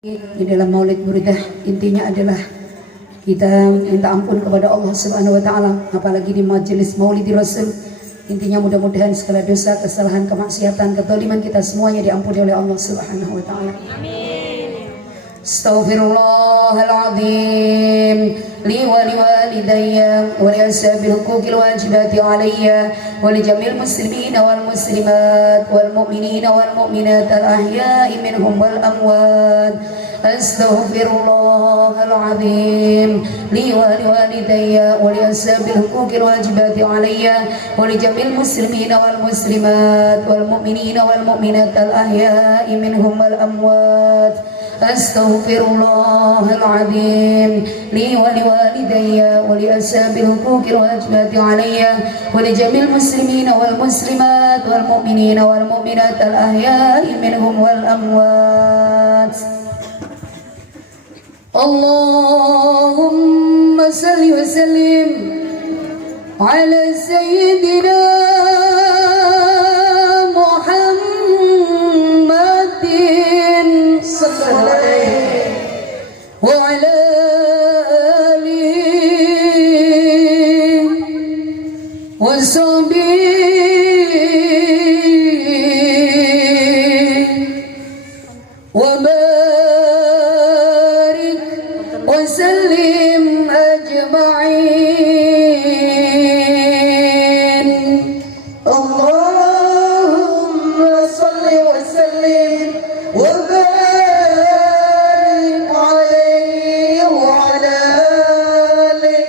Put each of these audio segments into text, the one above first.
Di dalam Maulid Buridah intinya adalah kita minta ampun kepada Allah Subhanahu wa taala, apalagi di majelis Maulid Rasul. Intinya mudah-mudahan segala dosa, kesalahan, kemaksiatan, kezaliman kita semuanya diampuni oleh Allah Subhanahu wa taala. Amin. Astaghfirullahaladzim li wa liwalidayya wa li ashabil huquqil wajibati alayya wa li jamil muslimin wal muslimat wal mu'minin wal mu'minat al ahya'i minhum wal amwat. Astaghfirullahaladzim li wa liwalidayya wa li ashabil huquqil wajibati alayya wa li jamil muslimin wal muslimat wal mu'minin wal mu'minat al ahya'i minhum wal amwat. Astaghfirullahaladzim li wa liwalidayya wa li ashabil huquqil wajibati alayya wa li jamil muslimin wal muslimat wal mu'minin wal mu'minat al ahya'i minhum wal amwat. Allahumma salli wa sallim ala sayyidina Muhammadin sallallahu alaihi wa ala alihi wa sahbihi wa وسلم أجمعين. اللهم صل وسلم وبارك عليه وعلى آله.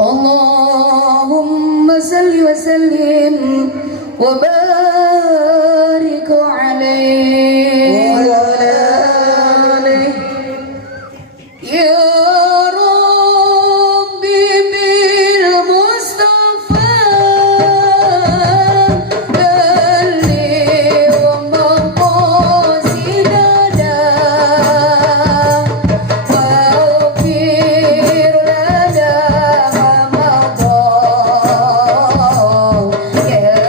Allahumma salli wa sallim wa barik alaihi wa ala alihi. Ya Rabbi bil Mustafa balligh maqasidana waghfir lana ma madha ya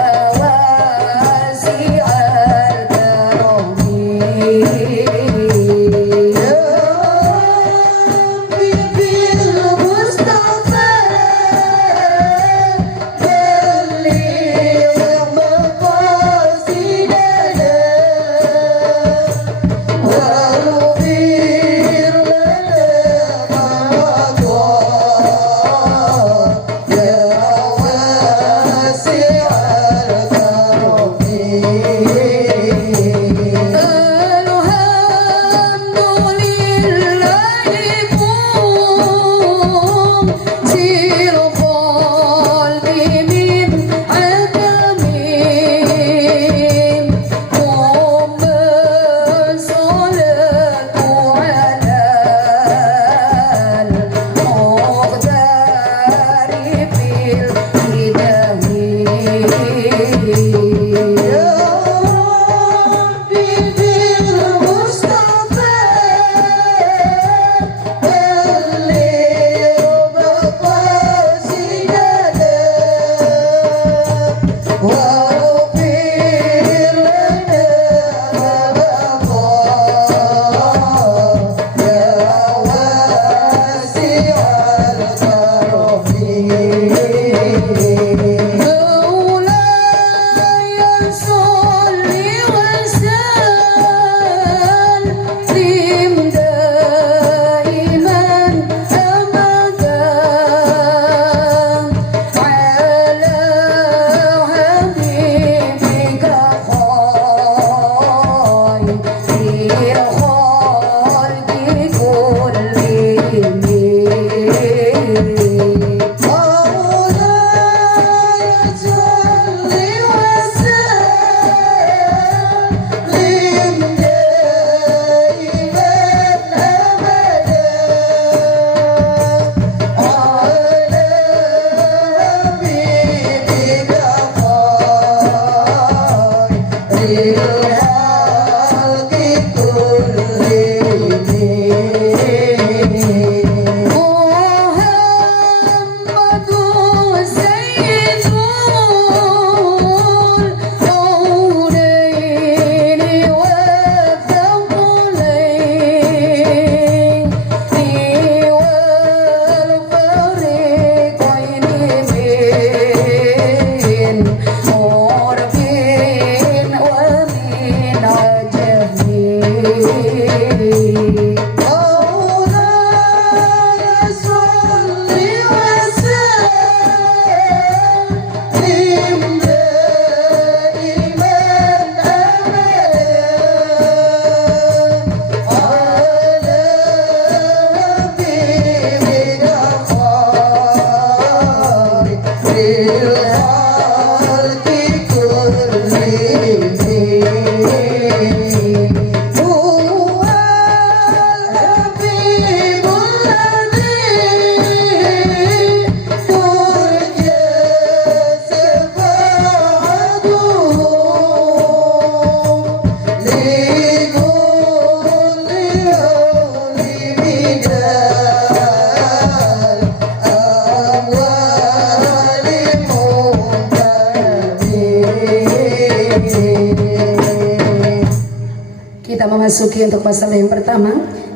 Kita memasuki untuk masalah yang pertama,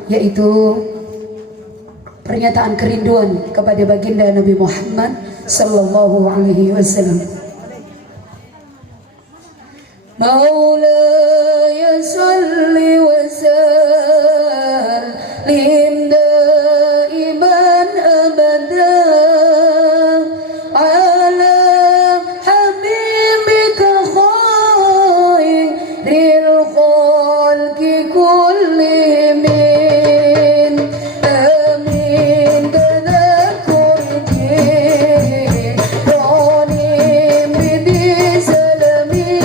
yaitu pernyataan kerinduan kepada baginda Nabi Muhammad sallallahu alaihi wasallam. Maulaya salli wa sallim daiman abada ala habibika khairil khalqi kullihim. Amin tadakkurji ronim bidi salami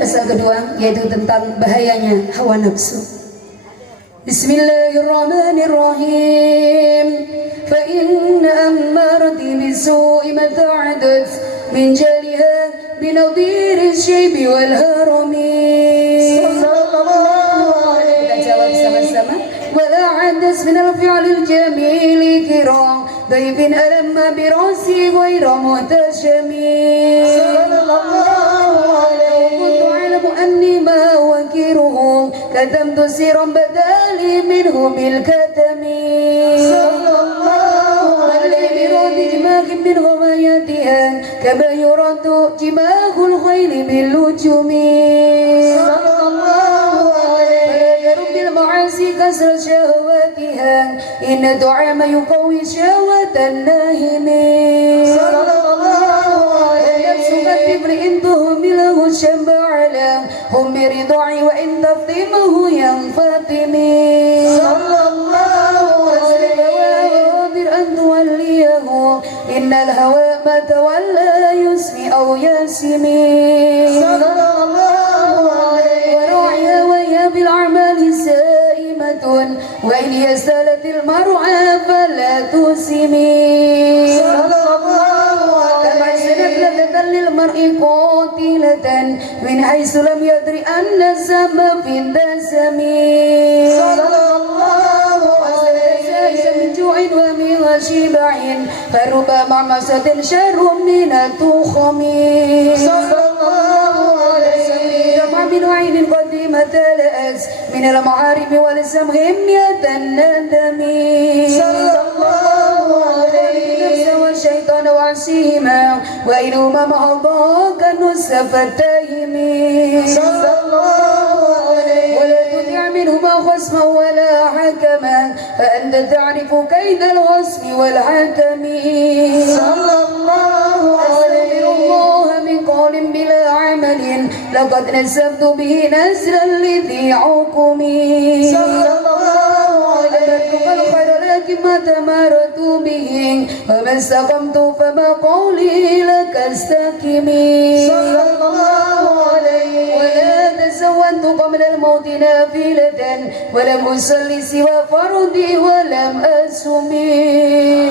pasal kedua yaitu tentang bahayanya hawa nafsu. Bismillahirrahmanirrahim. Fa inna ammarati bisu'i ma ta'adat min jaliha binadhiri syaibi wal harami. Kita jawab sama-sama. Wala adas min al-fi'lil jamili kiram ضيف ألم براسي غير متشمي. كنت أعلم أني ما أنكره كتمت سيرا بدالي منه بالكتم. براد جماغ من غمايتها كما يراد جماغ الخيل باللجم. بالمعاصي كسر شهواتها إن دعام يقوي شهوة الناهم. نفس كالطفل إن تهمله الشنب على هم برضاعي وإن تفطمه ينفطم. واصبر أن توليه إن الهوى ما تولى يسمي أو يسمي. بالأعمال سائمة وإن يسالت المرعى فلا تسمي. كما سنت لذة للمرء قاتلة من حيث لم يدري أن السم في الدسم. من جوع ومن شبع فرب معمسة شر من التخم. من عين قديمة الأس من المعارم والسمغ همية الندم. نفس والشيطان وعصيهما وإنهما مهضاك النسف التاهم. ولا تطع منهما خصما ولا حكما فأنت تعرف كيد الخصم والحكم. أستغفر الله من قول بلا عمل لقد نسبت به نسلا لذي عقمي. أمرتك الخير لكن ما تمرت به وما استقمت فما قولي لك استقمي. ولا تزودت قبل الموت نافلة ولم أصلي سوى فرضي ولم أسمي.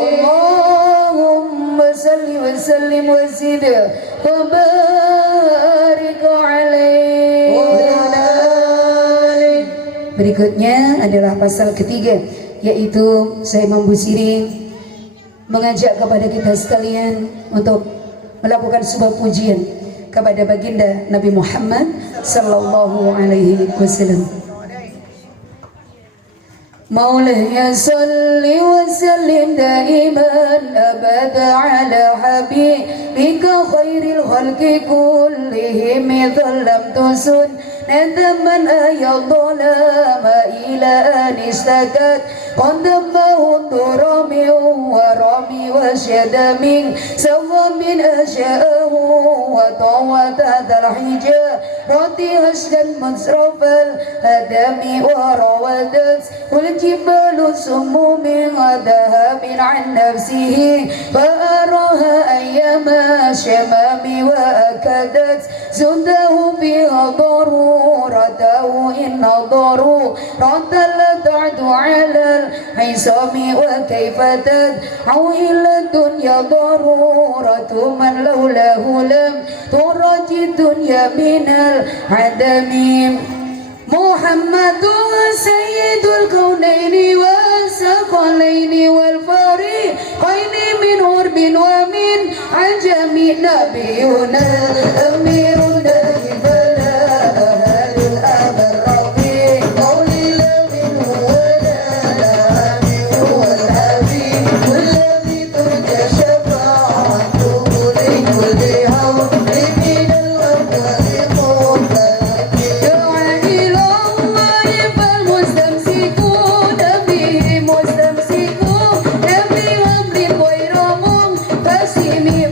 اللهم صل وسلم وزد وبارك عليه. Berikutnya adalah pasal ketiga, yaitu saya Imam Busiri mengajak kepada kita sekalian untuk melakukan sebuah pujian kepada baginda Nabi Muhammad sallallahu alaihi wasallam. مولاي صل وسلم دائما أبدا على حبيبك خير الخلق كلهم ظلمت سنة من أي الظلام إلى أن اشتكت قدمه الضرام ورمي وشدم سوى من أشاءه وطوت هذا الحجاب رضي هشدا مصرف الهدم وراودت والجبال سم من ذهب عن نفسه فأراها أيام شمام وأكدت زده فيها ضرورته إن ضرورة لا تعد على العصام وكيف تدعو إلى الدنيا ضرورة من لولاه لم ترج الدنيا من العدم. محمد سيد الكونين والثقلين والفريقين من غرب ومن عجم نبينا أمير الدين فلا أهل الأمر الرفيع قول الله هو الأمي هو الحبيب والذي ترجى شفاعته لكل هوى من الأرض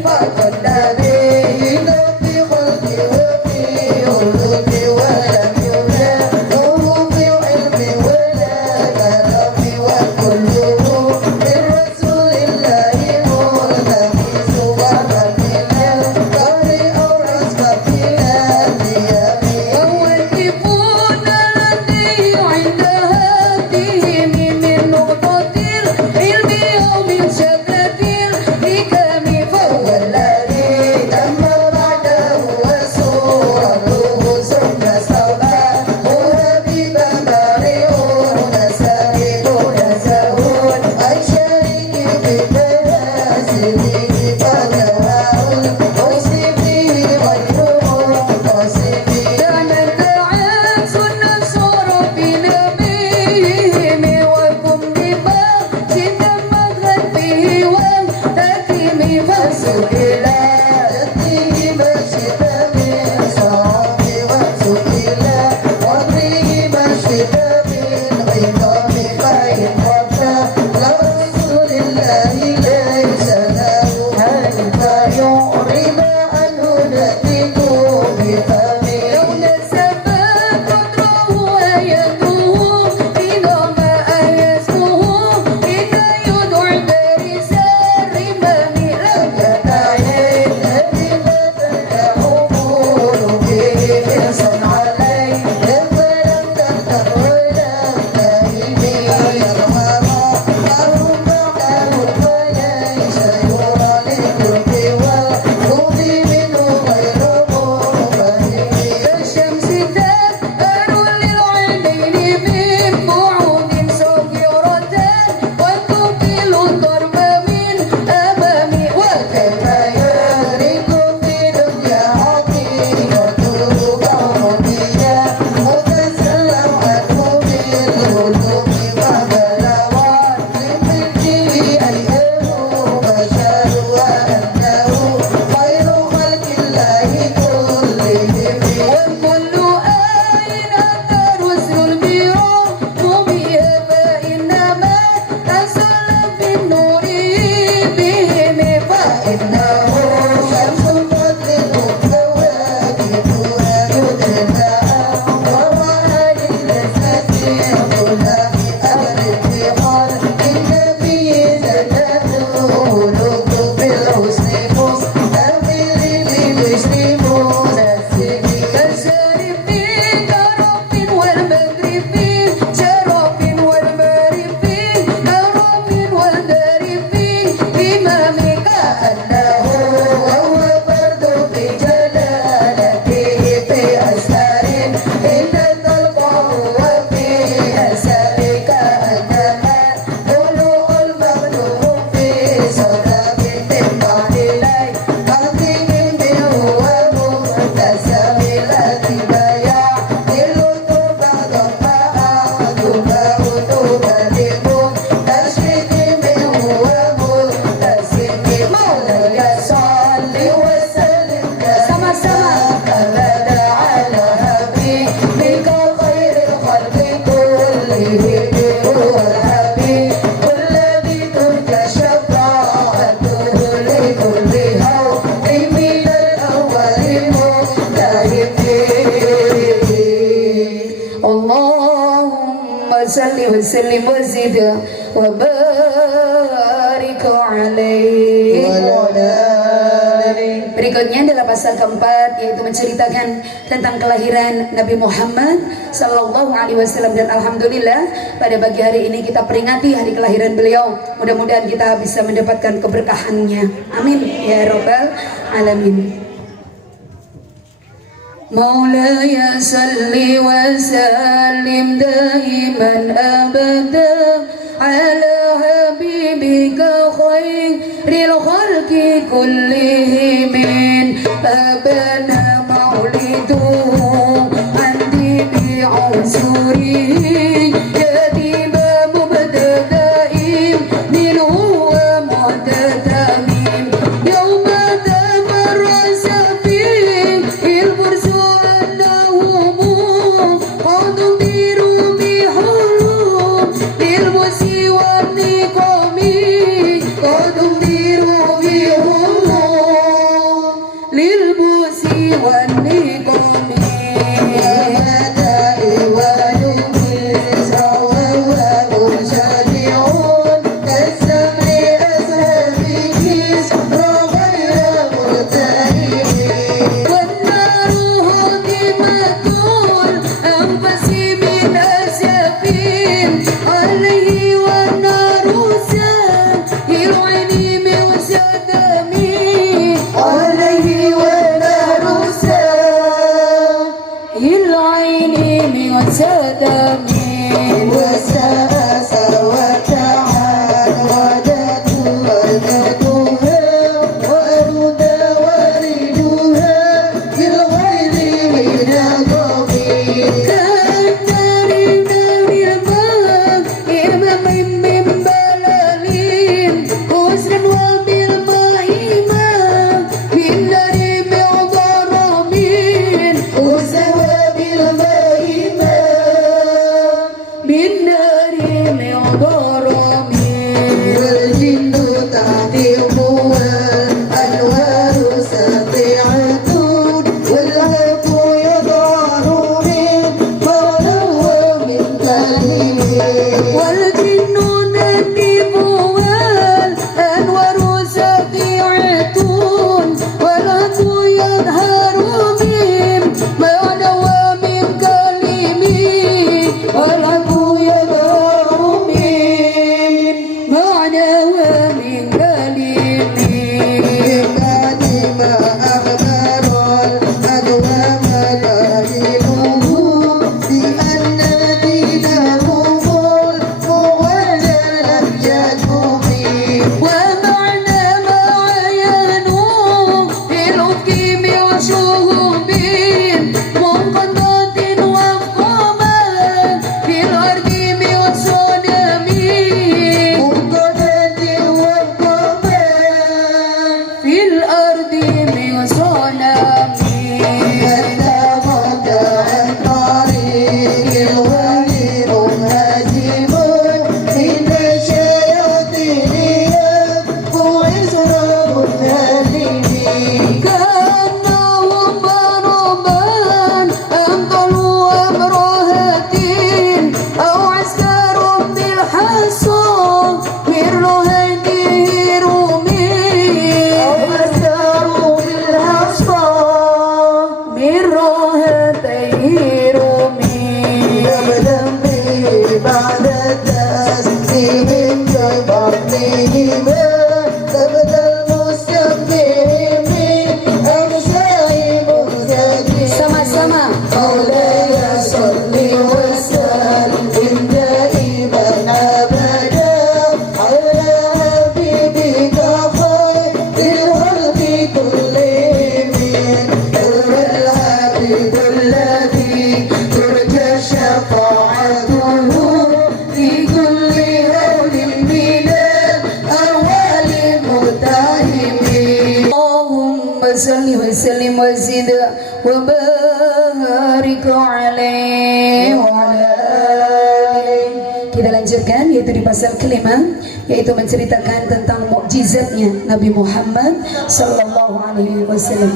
فقد نبي في خلقه وسلم وزد وبارك عليه. Berikutnya adalah pasal keempat, yaitu menceritakan tentang kelahiran Nabi Muhammad Sallallahu Alaihi Wasallam, dan alhamdulillah pada pagi hari ini kita peringati hari kelahiran beliau. Mudah-mudahan kita bisa mendapatkan keberkahannya. Amin ya Rabbal Alamin. Maulaya salli wa sallim daiman abada ala habibika khairil khalqi kullihim. Abana mauliduhu andi bi'usurihi yatiba mubtada'im minhu wa mu'tadamim yawma tamarrasa fihi il-bursu annahumu qadum biru bihulum lil-busi wa niqami qadum biru bihulum lil-busi wa niqami salli wa sallim wa zid wa barik alaihi wa ala alihi. Kita lanjutkan yaitu di pasal kelima, yaitu menceritakan tentang mukjizatnya Nabi Muhammad sallallahu alaihi wasallam.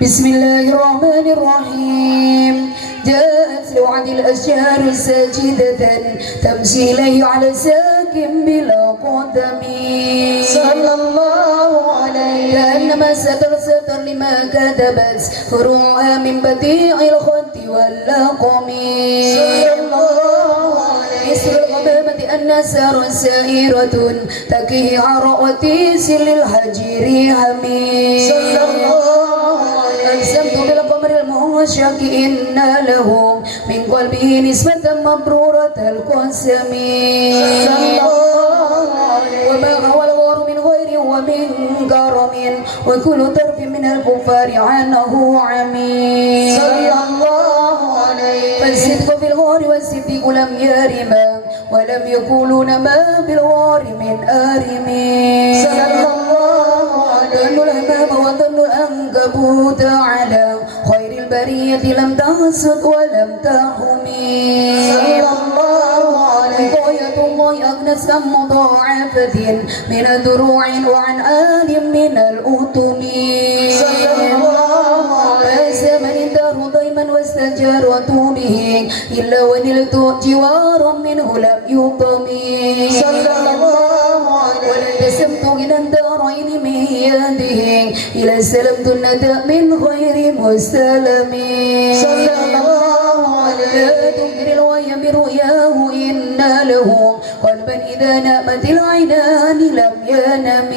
بسم الله الرحمن الرحيم جاءت لوعد الأشجار ساجدة تمشي إليه على ساك بلا قدم صلى الله عليه كأنما ستر لما كتبت فروعها من بديع الخد واللقم صلى الله عليه مثل الغمامة النسار سائرة تكيه عرأتي سل الحجر حميد صلى الله عليه أقسمت بالقمر المشرق إن له من قلبه نسبة مبرورة القسم صلى الله عليه وما غوى الغار من غير ومن كرم وكل طرف من الكفار عنه عمي صلى الله عليه فالصدق في الغار والصديق لم يرما ولم يقولون ما بالغار من آرمي صلى الله عليه ظن الهمام وظن الأنكبوت على خير البرية لم تحسد ولم تحمي صلى الله عليه غاية الله أغنس كم مضاعفة من دروع وعن آل من الأتم صلى الله عليه ليس من الدار ضيما واستجارت به إلا ونلت جوارا منه لم يطمي صلى الله عليه ولتسمت إلى الدارين من يده إلى استلمت الندى من غير مستلم صلى الله عليه لا تنكر الوي برؤياه إن له قلبا إذا نامت العينان لم ينم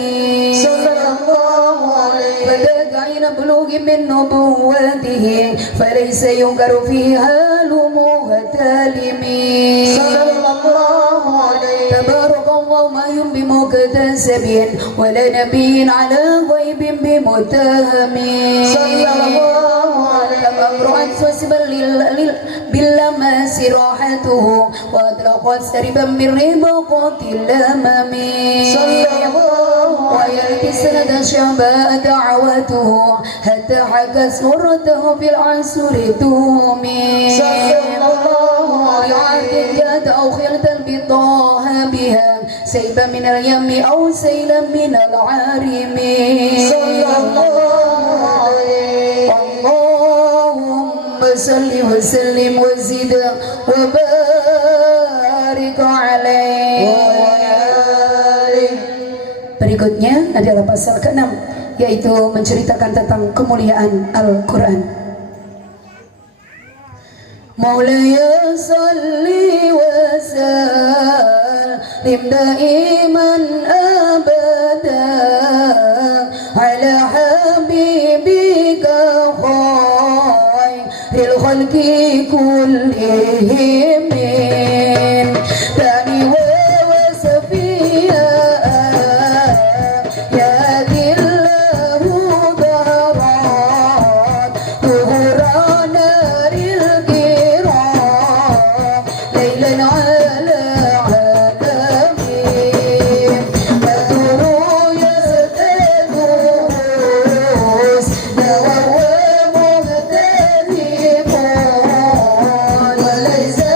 صلى الله عليه فذاك عين بلوغ من نبوته فليس ينكر فيها لمغتلم صلى الله عليه تبارك الله ما بمكتسب ولا نبي على غيب بمتهم صلى الله عليه الأمر عكس وسبا باللمس راحته وأطلقت سربا من ربقات الأمم صلى الله ويأتي سند شباء دعوته حتى حكى سرته في العسر تومي صلى الله عليه بعهد جاد أو خلة بطه بها سيبا من اليم أو سيلا من العارم صلى الله عليه اللهم صل وسلم وزد وبارك عليه. Berikutnya adalah pasal ke-6, yaitu menceritakan tentang kemuliaan Al-Quran. Maulaya salli wa sallim daiman abada ala habibika khairil khalqi kullihim dani wa wasafiya ya dillahu darat tuhuran naril kiram laylan ala alamin maduru yastadus dawa muhtarifun walaysa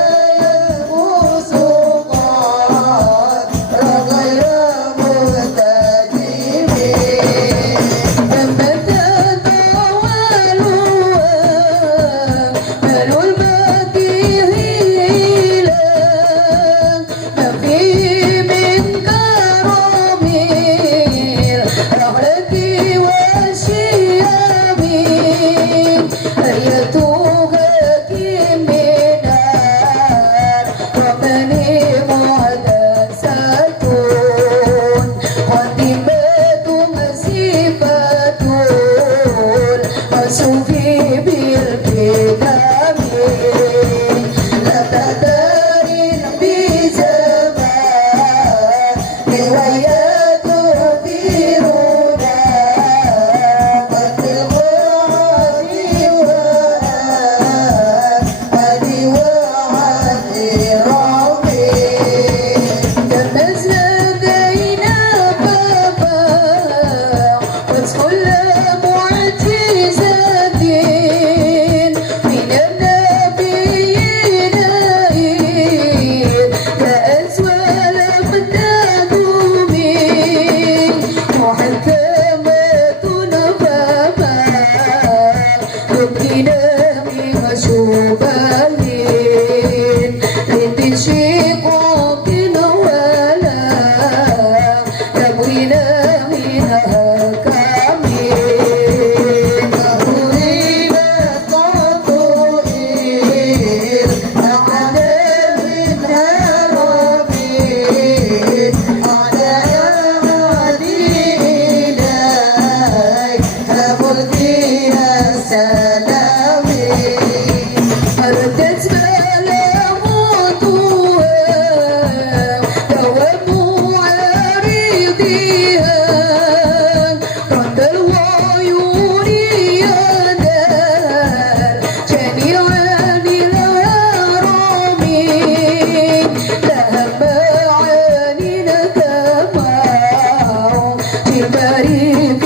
الشريف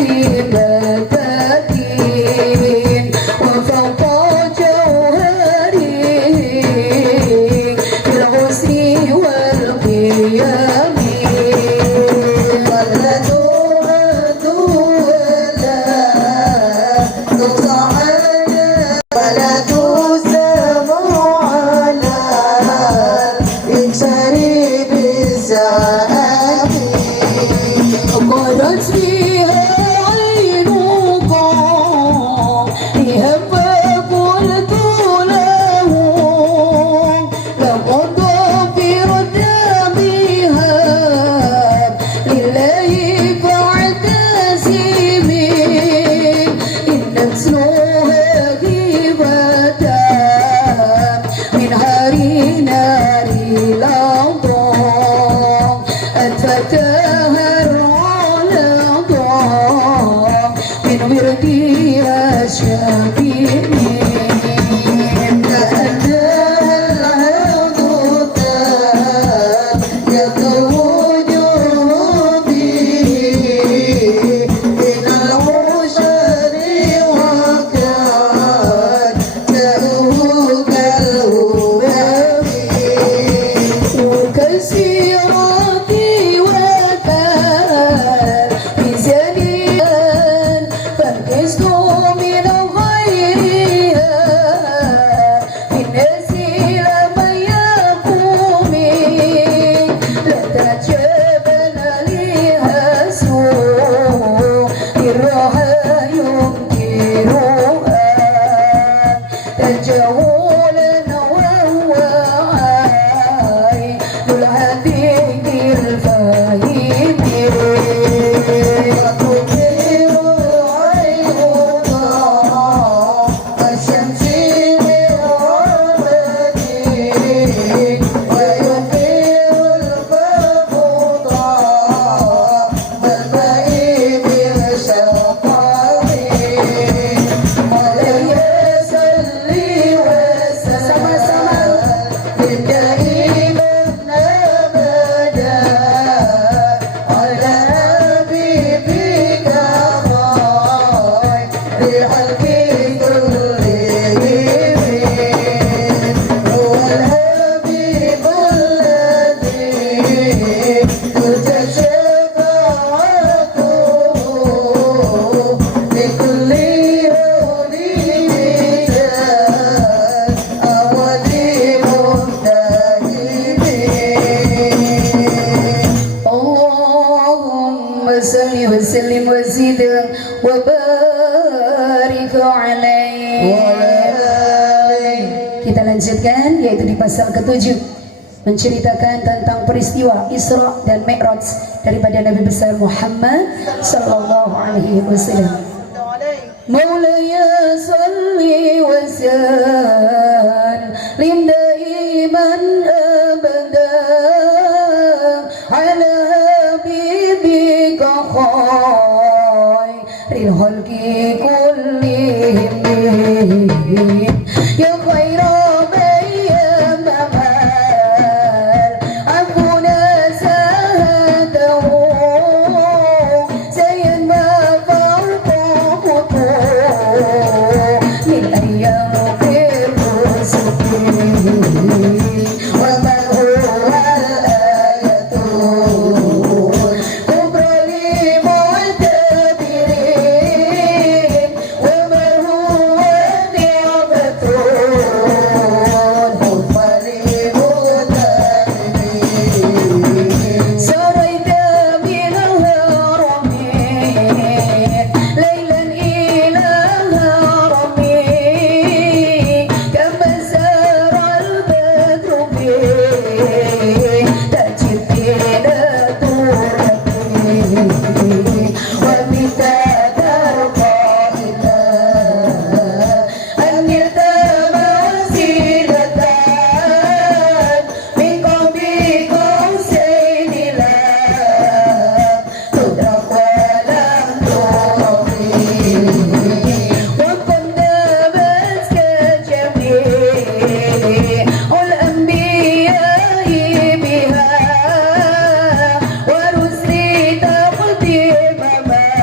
بلدتين وفوق جوهره في الحسن والقيام قالت فيها عينكم لهب قلت لهم لقد غفرت بها لله فاعتزمي إن تسلوها هبة من هاري نار الأرض أتفتاها من وردي أشابين كأنها العرض يطوج به من العشر وكان تأوك الهباب وكسيرات وكان بزني فانكست من غيرها من نسيل من يقوم لا تجبن لها سوء الرها ينكرها تجاهلا وهو عين العبيد الفاهمين وسلم وزد وبارك عليه. Kita lanjutkan yaitu di pasal ke-7 menceritakan tentang peristiwa Isra dan Mi'raj daripada Nabi besar Muhammad sallallahu alaihi wasallam. Maulaya salli wa sallim daiman abada ala habibika khairil khalqi kullihim ya khaira Mama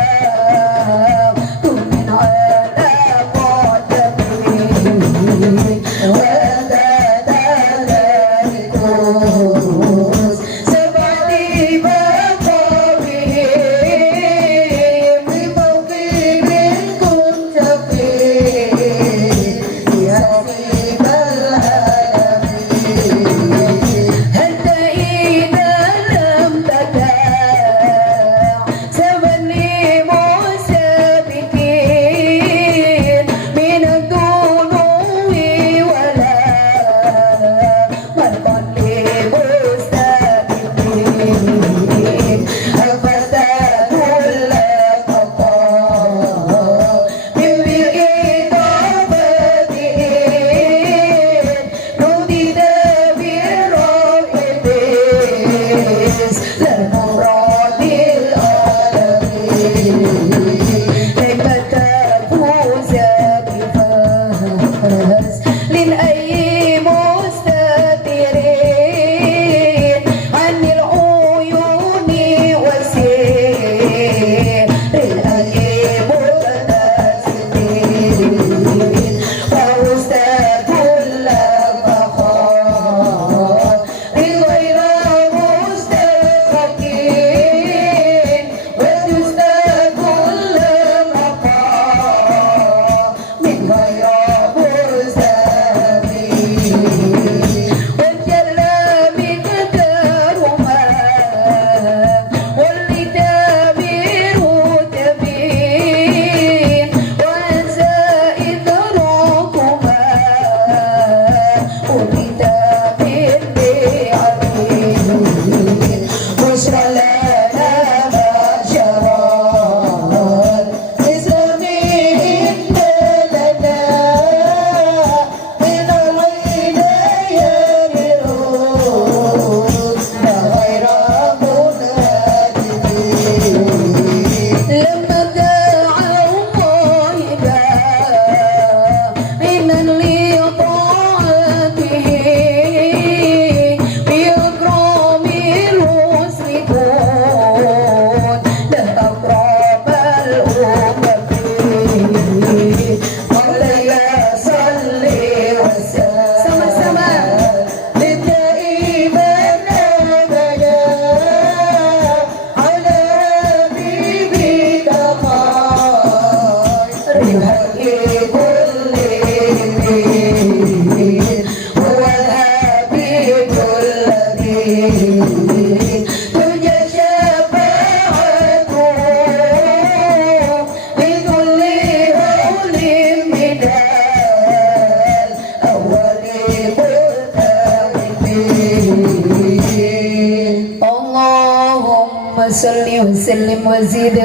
وسلم وزد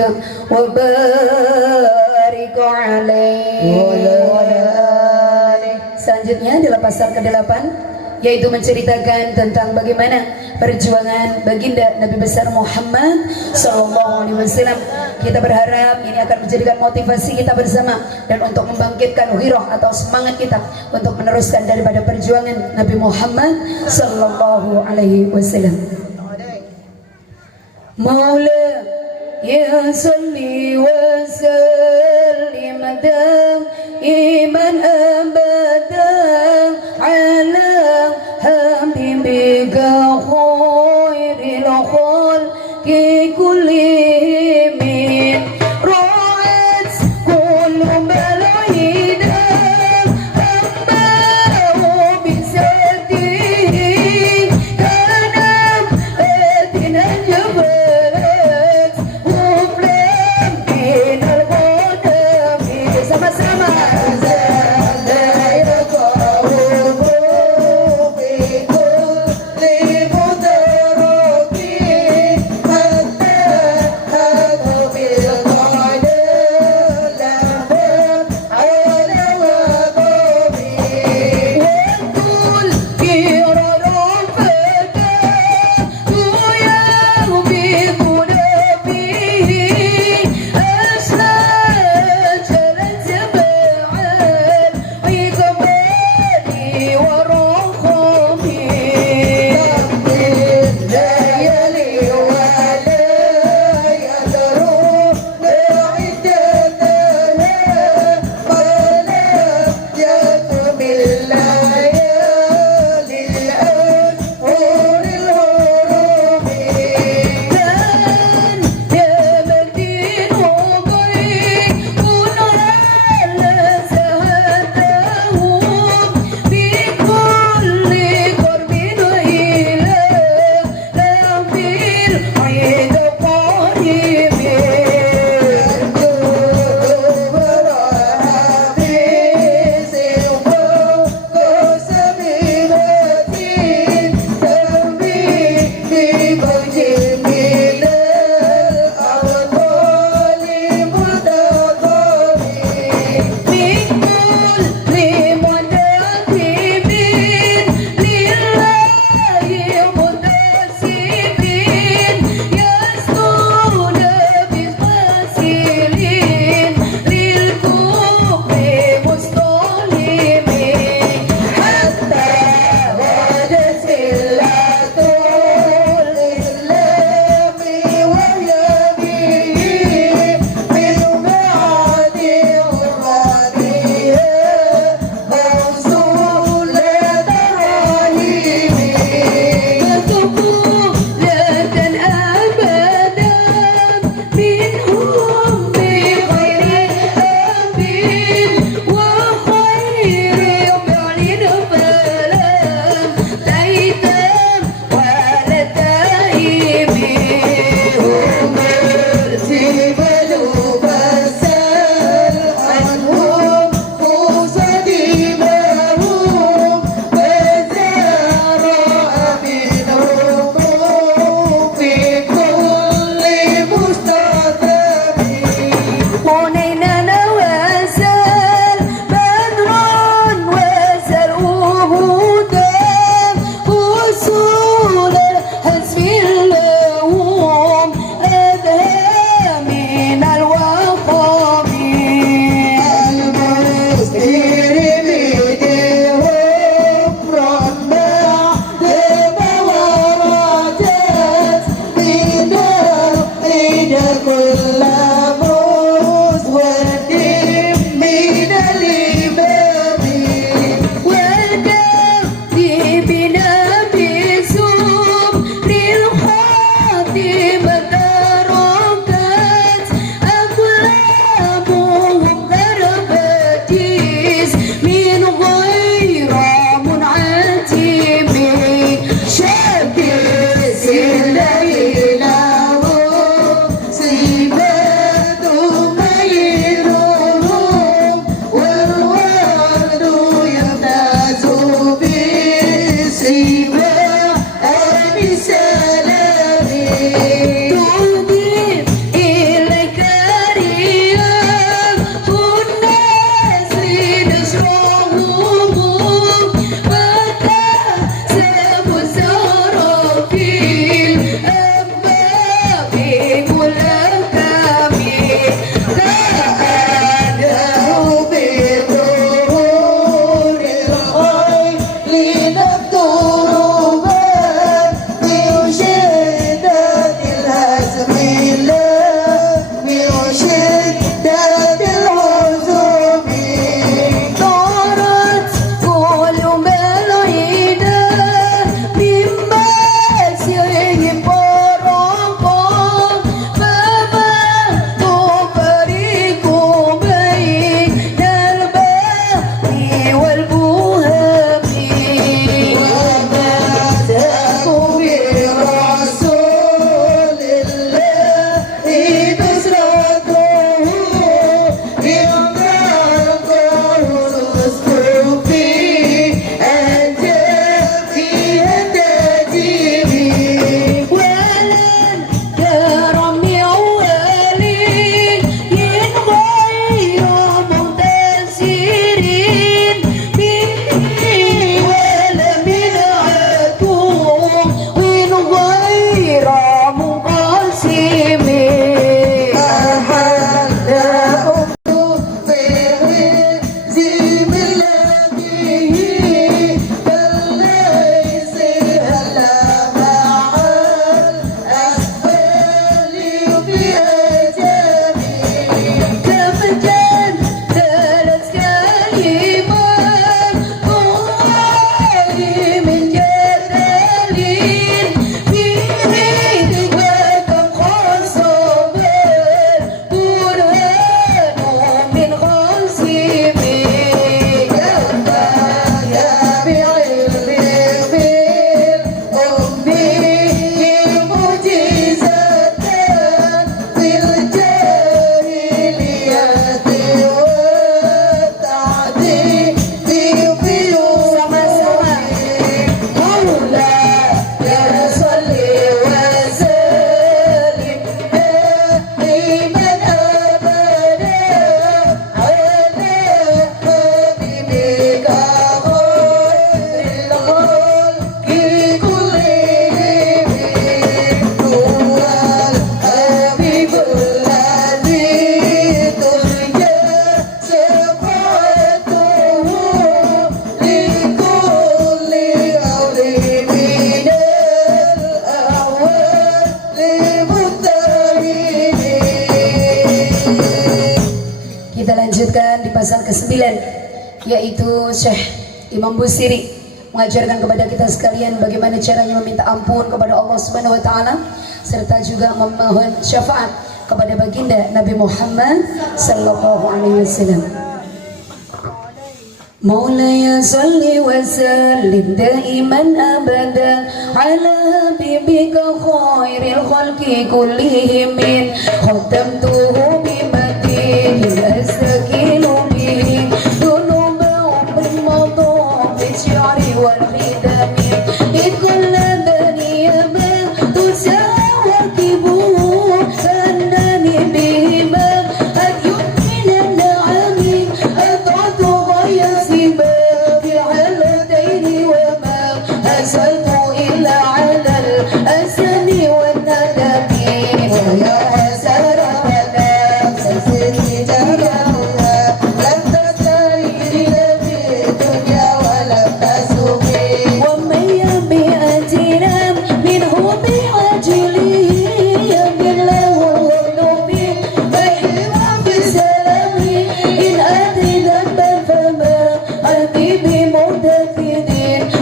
وبارك عليه. Selanjutnya adalah pasal ke-8, yaitu menceritakan tentang bagaimana perjuangan baginda Nabi besar Muhammad sallallahu alaihi wasallam. Kita berharap ini akan menjadikan motivasi kita bersama dan untuk membangkitkan ghirah atau semangat kita untuk meneruskan daripada perjuangan Nabi Muhammad sallallahu alaihi wasallam. Maula ya salli wa sallim iman abadan ala habibika khairil khalqi kullihim ra'at kullu malaina ambahu bisatihi kanam atina jabalat uflam binal qadami. Sama-sama Kita lanjutkan di pasal ke-9, yaitu Syekh Imam Busiri mengajarkan kepada kita sekalian bagaimana caranya meminta ampun kepada Allah Subhanahu wa taala serta juga memohon syafaat kepada baginda Nabi Muhammad sallallahu alaihi wasallam. مولاي صل وسلم دائما ابدا على حبيبك خير الخلق كلهم ختمته بمدين استكين به ذنوب عمر مضى بالشعر والختم إذ كل بني ما تساوكبه فأنني بهما أن يؤمن النعم أطعت غير سباب الحالتين وما أسألت إلا على الأسن والندم ويا سربنا سيدي جرمنا لم تسترينا في الدنيا ولم تسوقي ومن يبي أجرا منه بعجله يبي له الظلم فإما بسلام إن أتي ذنبا فما أتي بمعتقد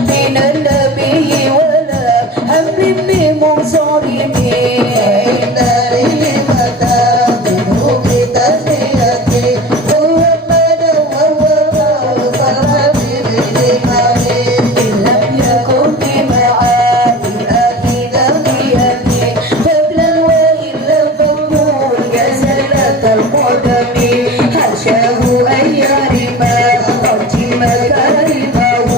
من النبي ولا هم بمصارم فإن لي متى منه بتسميتي هو مدى وهو فالحبيب لمالي إن لم يكن بمعاد الأخي لقيتي فبلا وإلا فقول يا زلة القدم حاشاه أن يرم أرجي مكارمه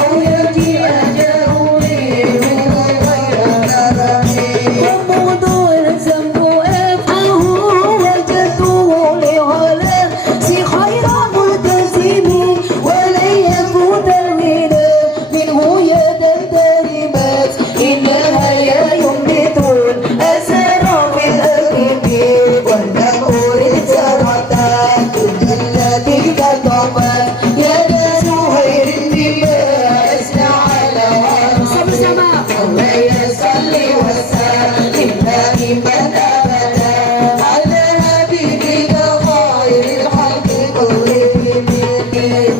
أو يجي أجره منه غير كرم وموضوع الذنب أفعه وجدته لعلا سي خير ملتزم ولن يكون الغنى منه يدا تربت إنها يا يملت الأسر في الأكب والنقور سرطان التي كتبت يدا زهير بما أسنى على sama-sama Allah يصلي وسلم دائما أبدا على حبيبك خير الخلق كلهم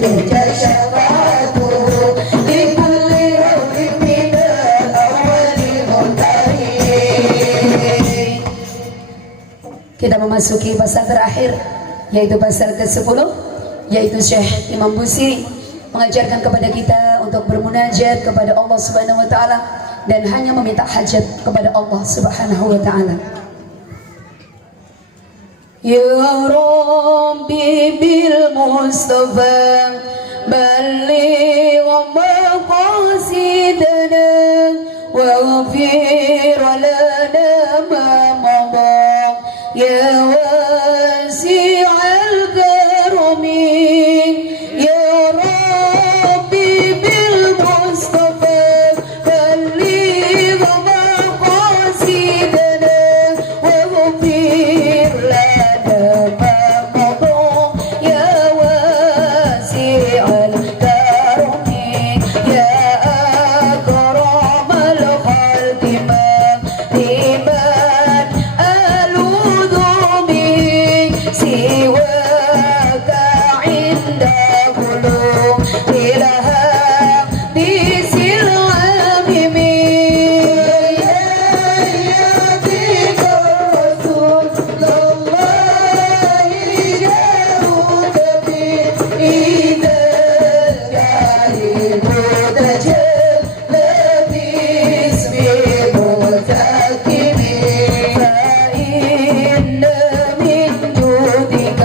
ترجى شفاعته لكل رب من الأول منتهي. Kita memasuki pasal terakhir, yaitu pasal ke-10, yaitu Syekh Imam Busiri mengajarkan kepada kita untuk bermunajat kepada Allah Subhanahu wa taala dan hanya meminta hajat kepada Allah Subhanahu wa taala. Ya Rabbi bil Mustafa balligh maqasidana waghfir lana ma madha ya wasi'al karami ya Rabbi bil Mustafa balligh maqasidana waghfir lana ma madha ya wasi'al karami ya akramal khalqi man ألوذ به سواك عند قلوب الحديث العامم يأتيك رسول الله يهود إذا الكريم تجلى باسم مرتكب فإن من جودك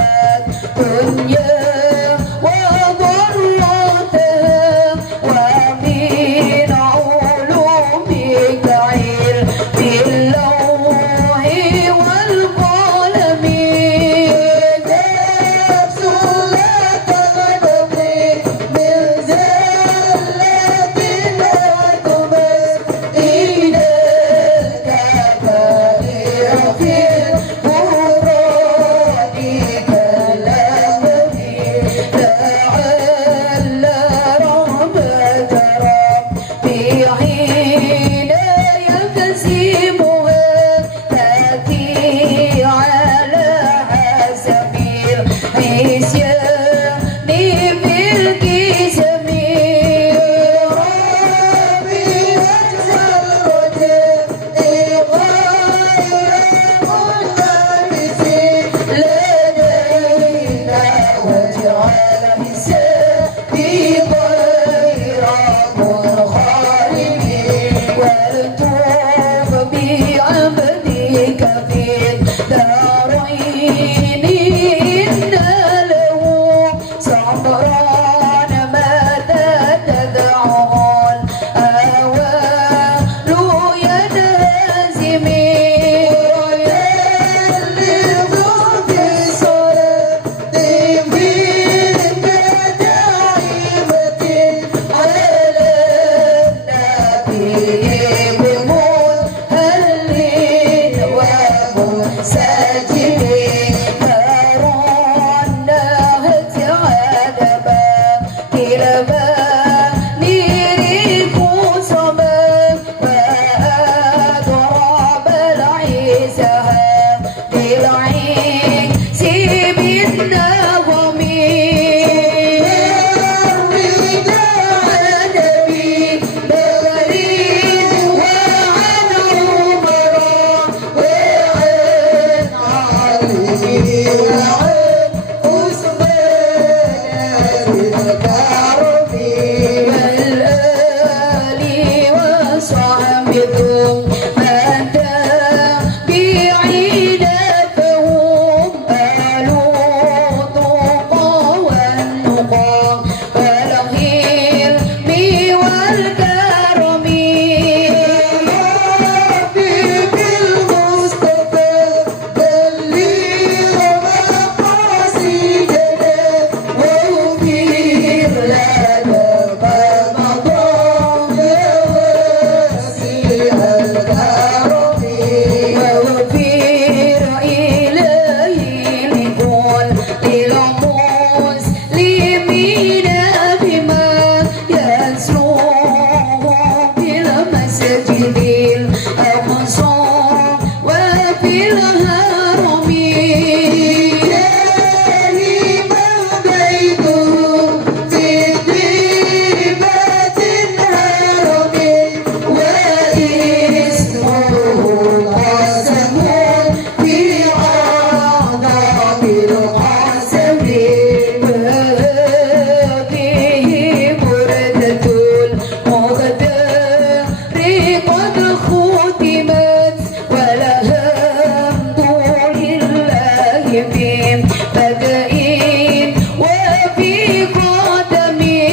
بدأين وفي قدمي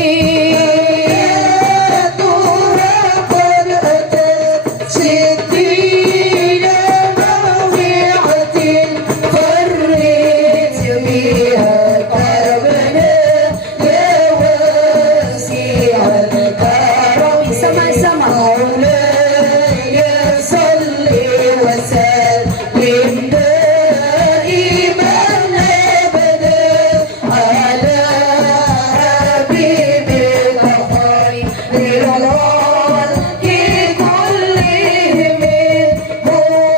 آياتها قد أتت ستين موضعة فرج بها كربنا يا واسع الكرم sama-sama مولاي صل وسلم دائما أبدا على حبيبك خير الخلق كلهم هو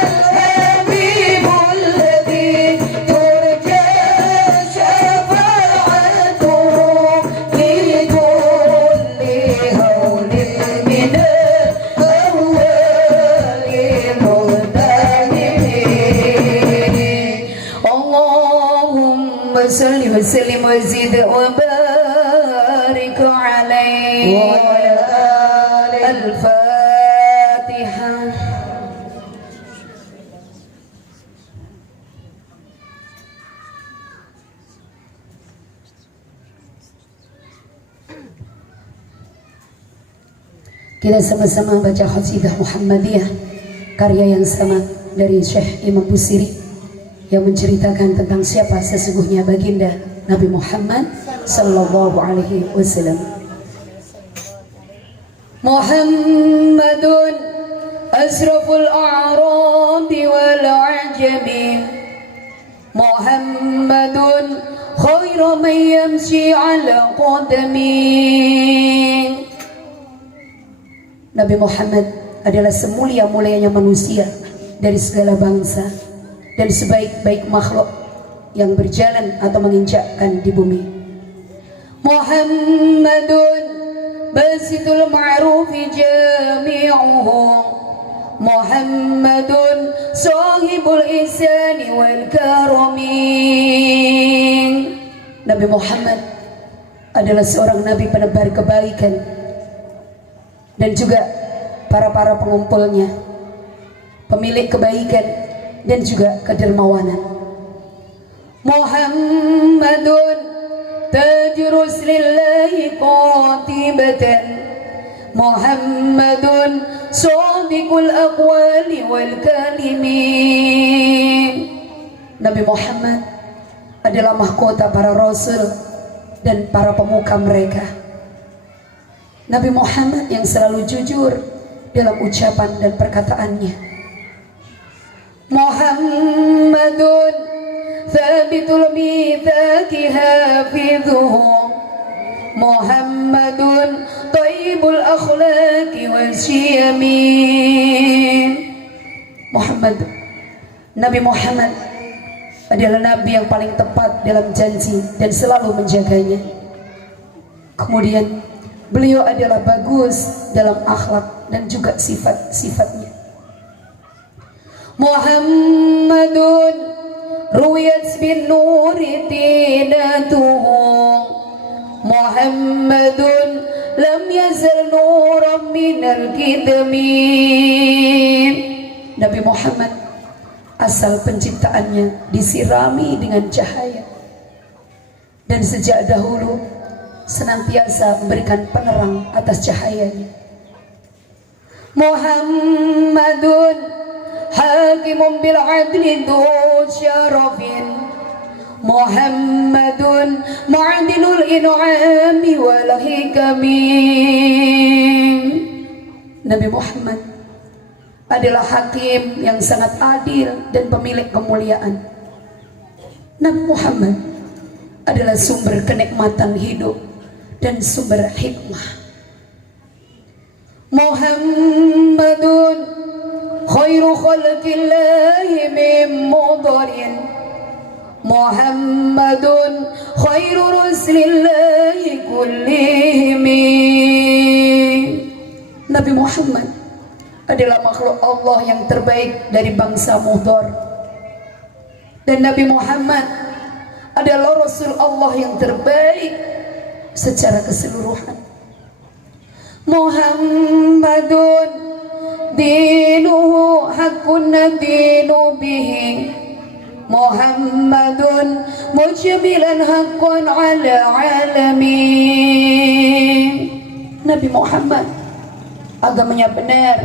الحبيب الذي ترجى شفاعته في كل هول من أول مغتنم اللهم صل وسلم وزد وبارك عليه وعلى آله الفاتحة. Kita sama-sama baca qasidah Muhammadiyah karya yang sama dari Syekh Imam Busiri yang menceritakan tentang siapa sesungguhnya baginda Nabi Muhammad sallallahu alaihi wasallam. Muhammadun asraful a'rabi wal ajami, Muhammadun khairu man yamshi ala qadami. Nabi Muhammad adalah semulia-mulianya manusia dari segala bangsa dan sebaik-baik makhluk yang berjalan atau menginjakkan di bumi. Muhammadun basitul ma'rufi jami'uhu, Muhammadun sahibul ihsani wal karami. Nabi Muhammad adalah seorang nabi penebar kebaikan dan juga para pengumpulnya, pemilik kebaikan dan juga kedermawanan. Muhammadun tajrus lillahi qatibatan, Muhammadun sadiqul aqwali wal kalimin. Nabi Muhammad adalah mahkota para rasul dan para pemuka mereka. Nabi Muhammad yang selalu jujur dalam ucapan dan perkataannya. Muhammadun thabitul mitsaqi hafidhuhu, Muhammadun thayyibul akhlaqi wasyiyami. Nabi Muhammad adalah nabi yang paling tepat dalam janji dan selalu menjaganya. Kemudian beliau adalah bagus dalam akhlak dan juga sifat-sifatnya. Muhammadun ruwiyat bin nuri tinatuhu, Muhammadun lam yazal nuran minal kidami. Nabi Muhammad asal penciptaannya disirami dengan cahaya dan sejak dahulu senantiasa memberikan penerang atas cahayanya. Muhammadun hakimun bil adli dhu syarafin, Muhammadun ma'dinul in'ami wal hikami. Nabi Muhammad adalah hakim yang sangat adil dan pemilik kemuliaan. Nabi Muhammad adalah sumber kenikmatan hidup dan sumber hikmah. Muhammadun khairu khalqillahi min mudarin, Muhammadun khairu rusulillahi kullihim. Nabi Muhammad adalah makhluk Allah yang terbaik dari bangsa Mudar, dan Nabi Muhammad adalah Rasul Allah yang terbaik secara keseluruhan. Muhammadun dinuhu haqqun dinu bihi, Muhammadun mujmilan haqqan ala alamin. Nabi Muhammad agamanya benar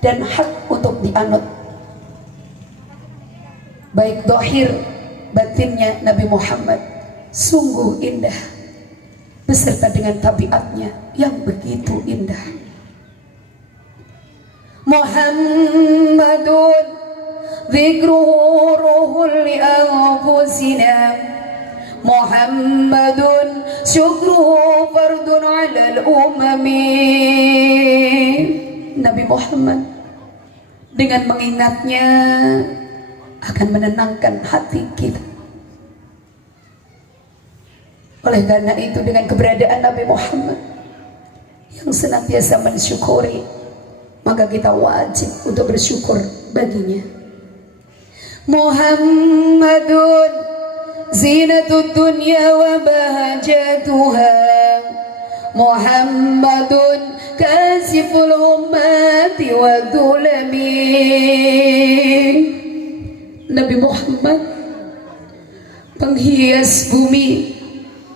dan hak untuk dianut. Baik dohir batinnya Nabi Muhammad sungguh indah, beserta dengan tabiatnya yang begitu indah. Muhammadun dzikruhu ruhul li anfusina, Muhammadun syukruhu fardun alal umami. Nabi Muhammad dengan mengingatnya akan menenangkan hati kita. Oleh karena itu, dengan keberadaan Nabi Muhammad yang senantiasa mensyukuri, maka kita wajib untuk bersyukur baginya. Muhammadun zinatud dunya wa bahajatuha, Muhammadun kasiful ummati wa dhulami. Nabi Muhammad penghias bumi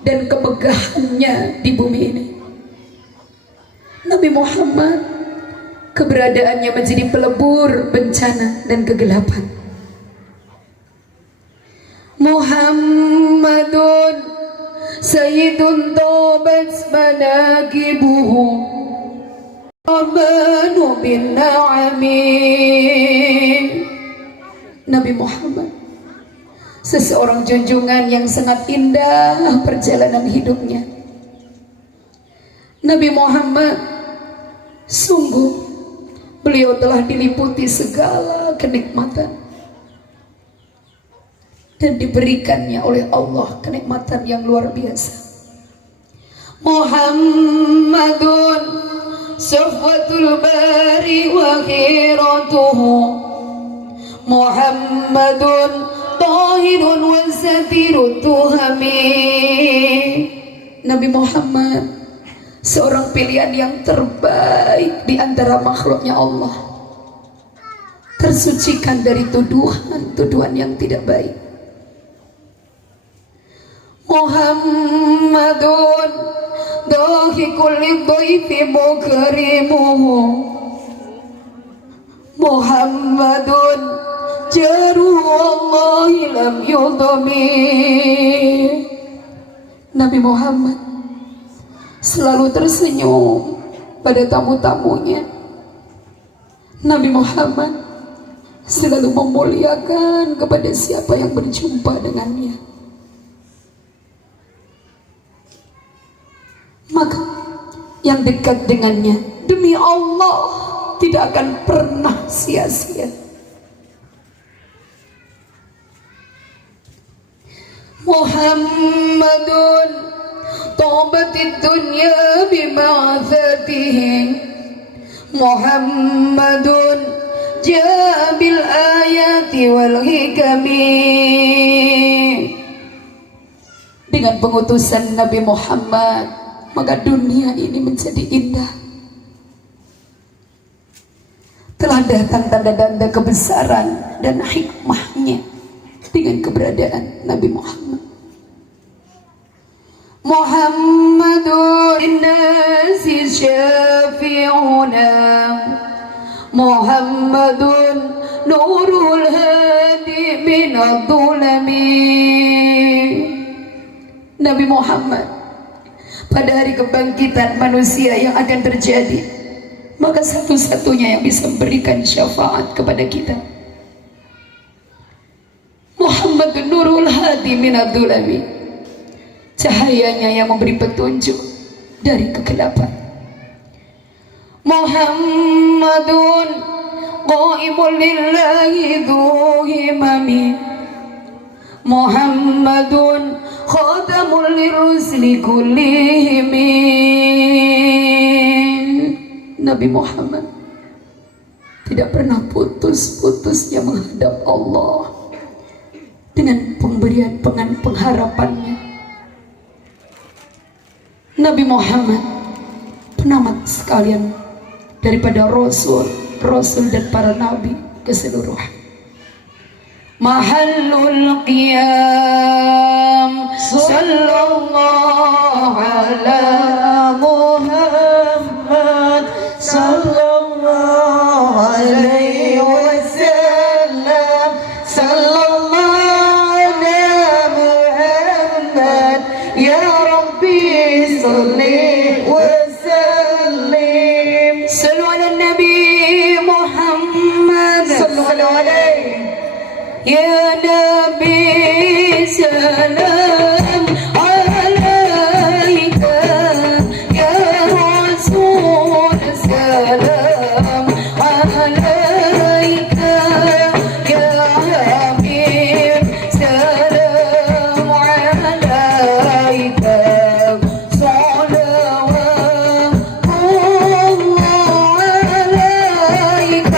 dan kemegahannya di bumi ini. Nabi Muhammad keberadaannya menjadi pelebur bencana dan kegelapan. Muhammadun sayyidun tobat manaqibuhu, amanu bin na'amin. Nabi Muhammad seseorang junjungan yang sangat indah perjalanan hidupnya. Nabi Muhammad sungguh beliau telah diliputi segala kenikmatan dan diberikannya oleh Allah kenikmatan yang luar biasa. Muhammadun safwatul bari wa khiratuhu, Muhammadun tahirun wa satirut tuhami. Nabi Muhammad seorang pilihan yang terbaik di antara makhluknya Allah, tersucikan dari tuduhan-tuduhan yang tidak baik. Muhammadun dhahikul lidhaifi mukrimuhu, Muhammadun jaruhu Allahi lam yudhami. Nabi Muhammad selalu tersenyum pada tamu-tamunya. Nabi Muhammad selalu memuliakan kepada siapa yang berjumpa dengannya. Maka yang dekat dengannya demi Allah tidak akan pernah sia-sia. Muhammadun tabatid dunya bima'afatihi, Muhammadun jabil ayati wal hikami. Dengan pengutusan Nabi Muhammad, maka dunia ini menjadi indah. Telah datang tanda-tanda kebesaran dan hikmahnya dengan keberadaan Nabi Muhammad. Muhammadun linnasi syafi'una, Muhammadun nurul hadi minad dhulami. Nabi Muhammad pada hari kebangkitan manusia yang akan terjadi, maka satu-satunya yang bisa memberikan syafaat kepada kita, Muhammadun nurul hadi minad dhulami, cahayanya yang memberi petunjuk dari kegelapan. Muhammadun qaimul lillahi dhu himami, Muhammadun khatamul lirrusli kullihim. Nabi Muhammad tidak pernah putus-putusnya menghadap Allah dengan pemberian pengharapannya. Nabi Muhammad penamat sekalian daripada Rasul dan para Nabi keseluruhan. محل القيام صلى الله على محمد صلى الله عليه وسلم صلى الله على محمد يا ربي صل وسلم صلوا على النبي محمد صلوا عليه يا نبي سلام عليك يا رسول سلام عليك يا حبيب سلام عليك صلوات الله عليك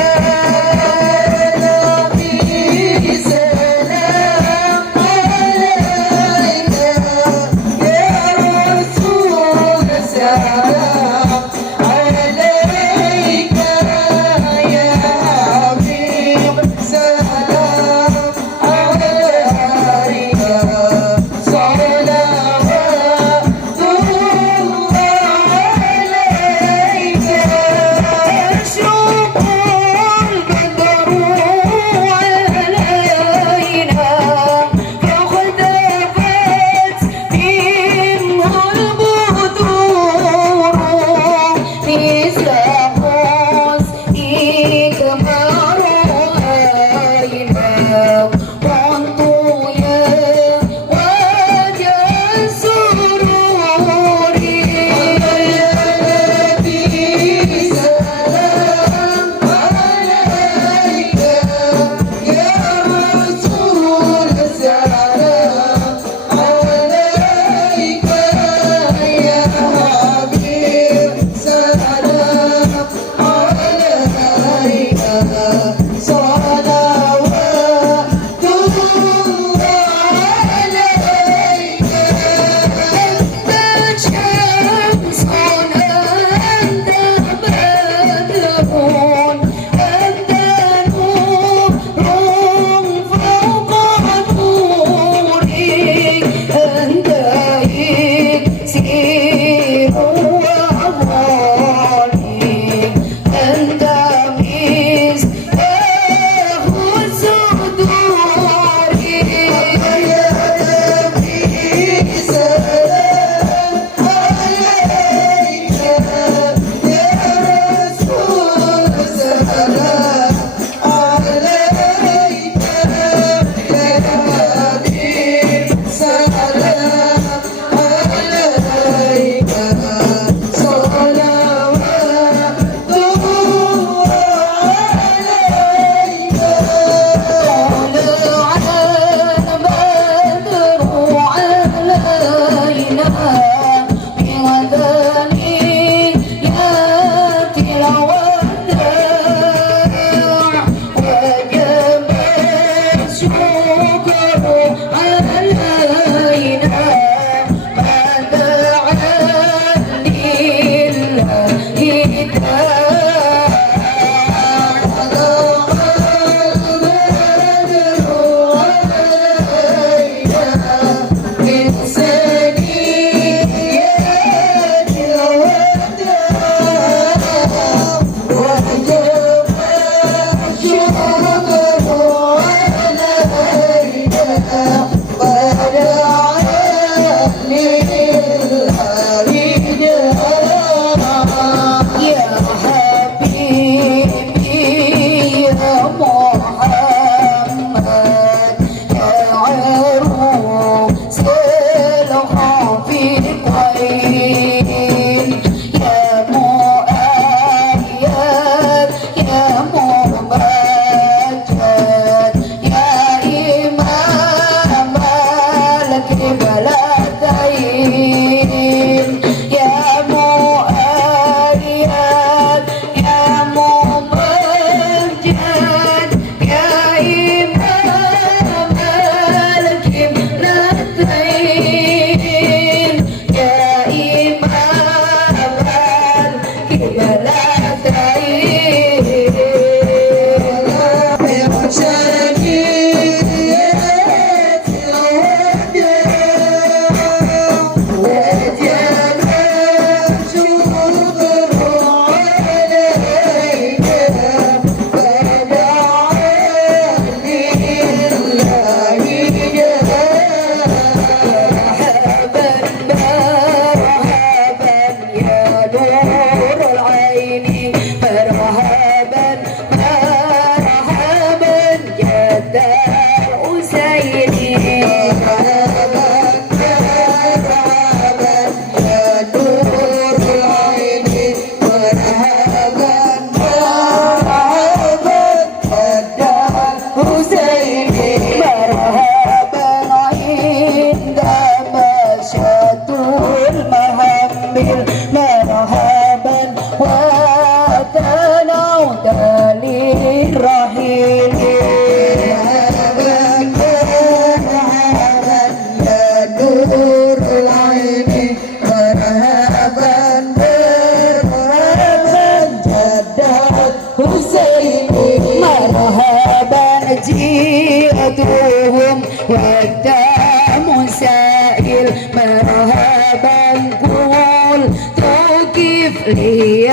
لي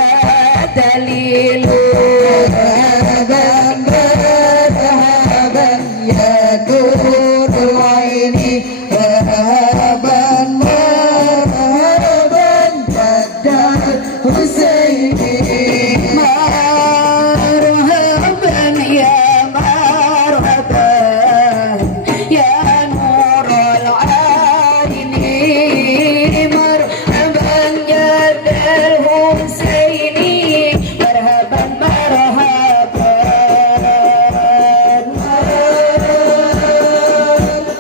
دليل مرحبا مرحبا يا نور العين مرحبا مرحبا جد الحسين مرحبا يا مرحبا يا نور العين مرحبا جد الحسين مرحبا مرحبا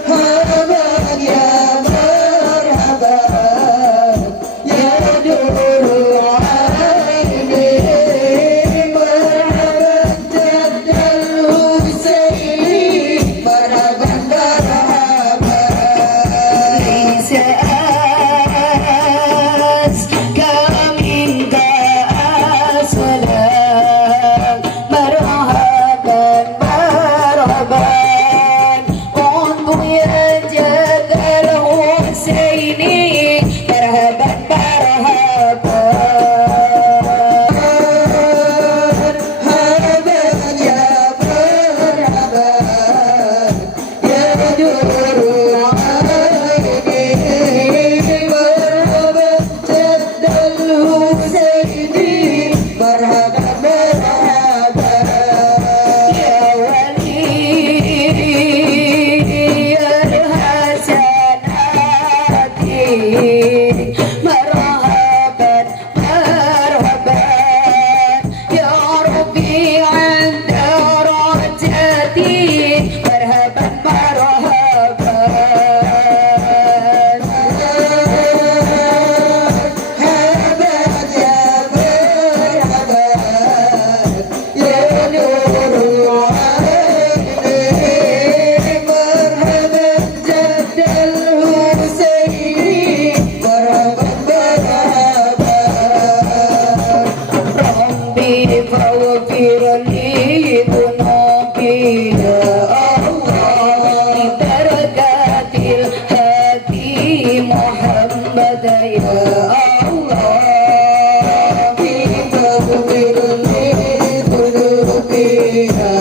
مرحبا يا مرحبا يا نور العين مرحبا جد الحسين مرحبا مرحبا ليس أزكى منك السلام مرحبا مرحبا انظر يا جد الحسين مرحبا مرحبا مرحبا يا مرحبا يا نور العين مرحبا جد الحسين مرحبا مرحبا يا ولي الحسنات مرحبا مرحبا يا ربي عند درجتي مرحبا مرحبا مرحبا يا مرحبا يا نور العين مرحبا جد الحسين مرحبا مرحبا ربي فاغفر لي ذنوبي يا الله ببركة الهادي محمد يا الله فاغفر لي ذنوبي يا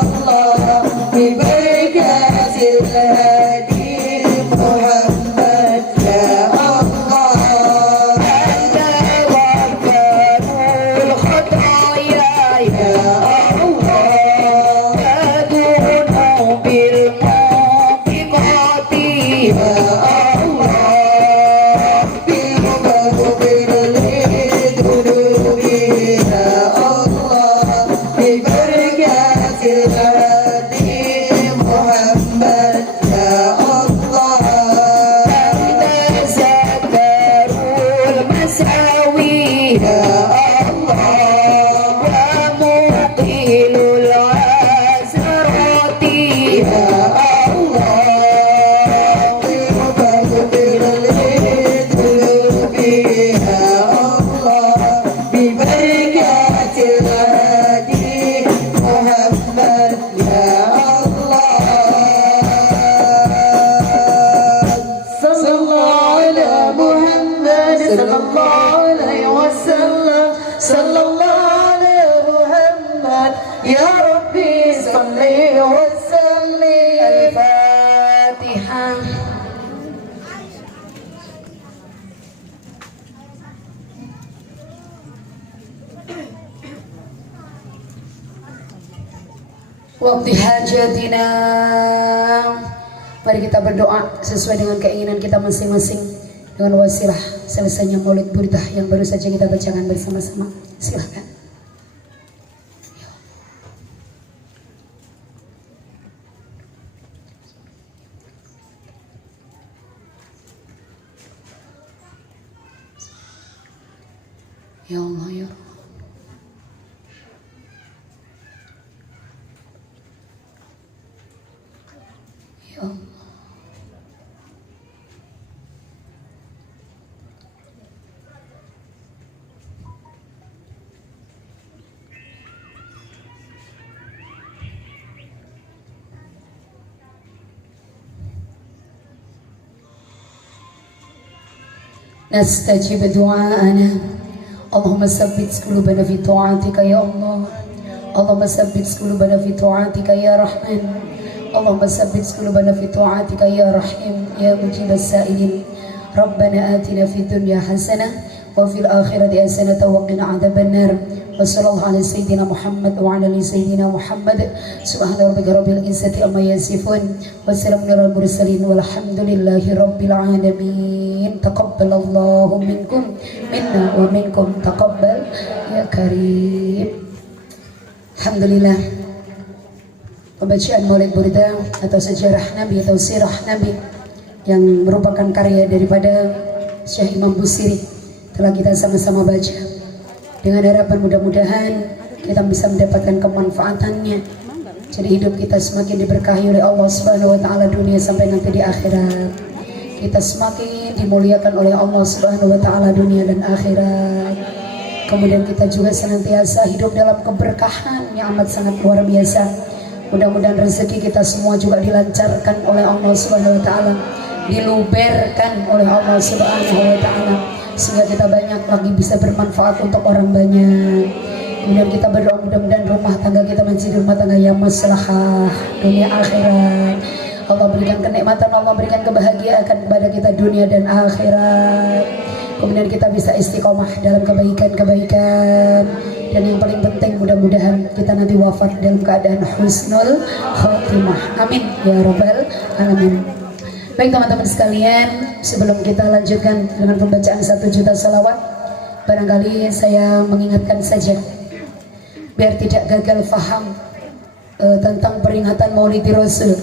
الله ببركة الهادي محمد يا الله أنت غفار الخطايا يا الله تدعو بالموبقات يا الله فاغفر لي ذنوبي يا الله ببركة الهادي محمد يا الله تذكر المساوي يا الله ومقيل العثرات يا الله فاغفر لي ذنوبي يا الله ببركة الهادي محمد يا الله صلى الله على محمد صلى الله عليه وسلم صلى الله على محمد يا ربي صل وسلم الفاتحة Waktu hajatina. Mari kita berdoa sesuai dengan keinginan kita masing-masing dengan wasilah selesainya Maulid Burdah yang baru saja kita bacakan bersama-sama. Silahkan. Ya Allah ya Rabb. Ya Allah. نستجب دعاءنا اللهم ثبت قلوبنا في طاعتك يا الله. اللهم ثبت قلوبنا في طاعتك يا رحمن. اللهم ثبت قلوبنا في طاعتك يا رحيم يا مجيب السائلين. ربنا آتنا في الدنيا حسنة وفي الآخرة حسنة وقنا عذاب النار. وصلى الله على سيدنا محمد وعلى آل سيدنا محمد. سبحان ربك رب العزة عما يصفون وسلام على المرسلين والحمد لله رب العالمين. تقبل الله منكم منا ومنكم تقبل يا كريم. Alhamdulillah, pembacaan Maulid Burda atau sejarah Nabi atau sirah Nabi yang merupakan karya daripada Syekh Imam Busiri telah kita sama-sama baca, dengan harapan mudah-mudahan kita bisa mendapatkan kemanfaatannya, jadi hidup kita semakin diberkahi oleh Allah Subhanahu wa taala dunia sampai nanti di akhirat. Kita semakin dimuliakan oleh Allah Subhanahu wa taala dunia dan akhirat. Kemudian kita juga senantiasa hidup dalam keberkahan yang amat sangat luar biasa. Mudah-mudahan rezeki kita semua juga dilancarkan oleh Allah Subhanahu wa taala, diluberkan oleh Allah Subhanahu wa taala, sehingga kita banyak lagi bisa bermanfaat untuk orang banyak. Kemudian kita berdoa mudah-mudahan rumah tangga kita menjadi rumah tangga yang maslahah dunia akhirat. Allah berikan kenikmatan, Allah berikan kebahagiaan kepada kita dunia dan akhirat. Kemudian kita bisa istiqomah dalam kebaikan-kebaikan, dan yang paling penting mudah-mudahan kita nanti wafat dalam keadaan husnul khotimah. Amin ya rabbal alamin. Baik teman-teman sekalian, sebelum kita lanjutkan dengan pembacaan 1 juta salawat, barangkali saya mengingatkan saja biar tidak gagal faham tentang peringatan Maulidi Rasul.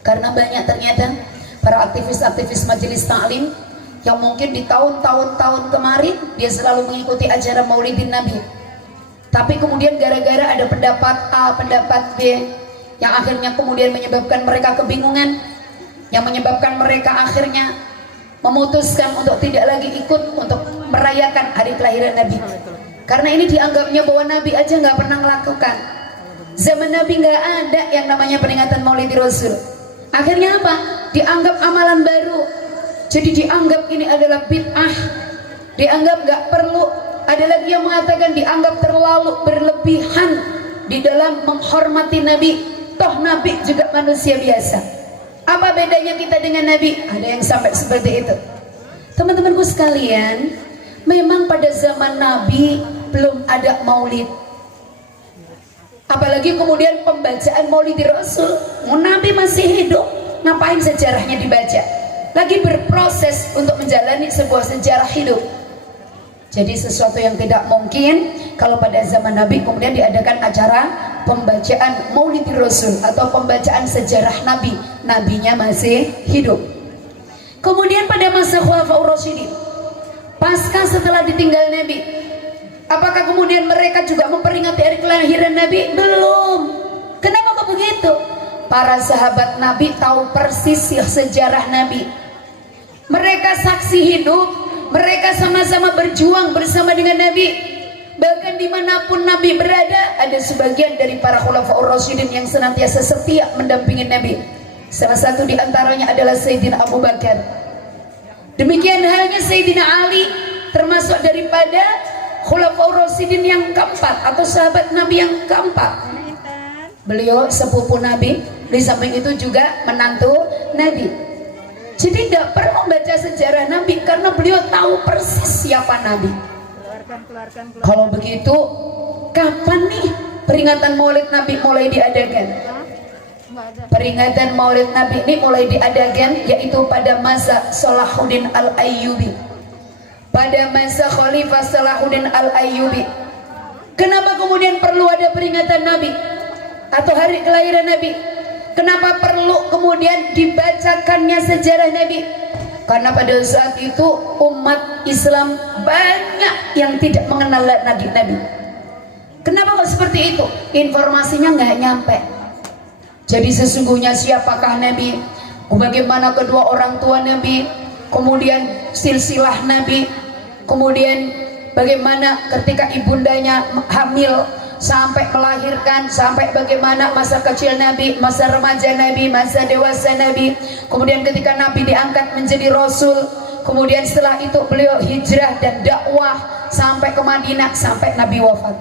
Karena banyak ternyata para aktivis-aktivis majelis taklim yang mungkin di tahun-tahun kemarin dia selalu mengikuti ajaran Maulidin Nabi, tapi kemudian gara-gara ada pendapat A, pendapat B, yang akhirnya kemudian menyebabkan mereka kebingungan, yang menyebabkan mereka akhirnya memutuskan untuk tidak lagi ikut untuk merayakan hari kelahiran Nabi, karena ini dianggapnya bahwa Nabi aja nggak pernah melakukan. Zaman Nabi nggak ada yang namanya peringatan Maulidi Rasul. Akhirnya apa? Dianggap amalan baru. Jadi dianggap ini adalah bid'ah, dianggap gak perlu. Ada lagi yang mengatakan dianggap terlalu berlebihan di dalam menghormati Nabi. Toh Nabi juga manusia biasa. Apa bedanya kita dengan Nabi? Ada yang sampai seperti itu. Teman-temanku sekalian, memang pada zaman Nabi belum ada maulid. Apalagi kemudian pembacaan Maulidi Rasul. Nabi masih hidup, ngapain sejarahnya dibaca? Lagi berproses untuk menjalani sebuah sejarah hidup. Jadi sesuatu yang tidak mungkin kalau pada zaman Nabi kemudian diadakan acara pembacaan Maulidi Rasul atau pembacaan sejarah Nabi. Nabinya masih hidup. Kemudian pada masa Khulafaur Rasyidin, pasca setelah ditinggal Nabi, apakah kemudian mereka juga memperingati hari kelahiran Nabi? Belum. Kenapa kok begitu? Para sahabat Nabi tahu persis sejarah Nabi. Mereka saksi hidup, mereka sama-sama berjuang bersama dengan Nabi. Bahkan dimanapun Nabi berada, ada sebagian dari para Khulafaur Rasyidin yang senantiasa setia mendampingi Nabi. Salah satu di antaranya adalah Sayyidina Abu Bakar. Demikian halnya Sayyidina Ali, termasuk daripada Khulafaur Rasyidin yang keempat atau sahabat Nabi yang keempat. Beliau sepupu Nabi, di samping itu juga menantu Nabi. Jadi tidak perlu membaca sejarah Nabi karena beliau tahu persis siapa Nabi. Kalau begitu, kapan nih peringatan Maulid Nabi mulai diadakan? Peringatan Maulid Nabi ini mulai diadakan yaitu pada masa Salahuddin Al-Ayyubi, pada masa Khalifah Salahuddin Al-Ayyubi. Kenapa kemudian perlu ada peringatan Nabi atau hari kelahiran Nabi? Kenapa perlu kemudian dibacakannya sejarah Nabi? Karena pada saat itu umat Islam banyak yang tidak mengenal Nabi. Kenapa kok seperti itu? Informasinya nggak nyampe. Jadi sesungguhnya siapakah Nabi? Bagaimana kedua orang tua Nabi? Kemudian silsilah Nabi? Kemudian bagaimana ketika ibundanya hamil sampai melahirkan, sampai bagaimana masa kecil Nabi, masa remaja Nabi, masa dewasa Nabi, kemudian ketika Nabi diangkat menjadi Rasul, Kemudian setelah itu beliau hijrah dan dakwah sampai ke Madinah, sampai Nabi wafat.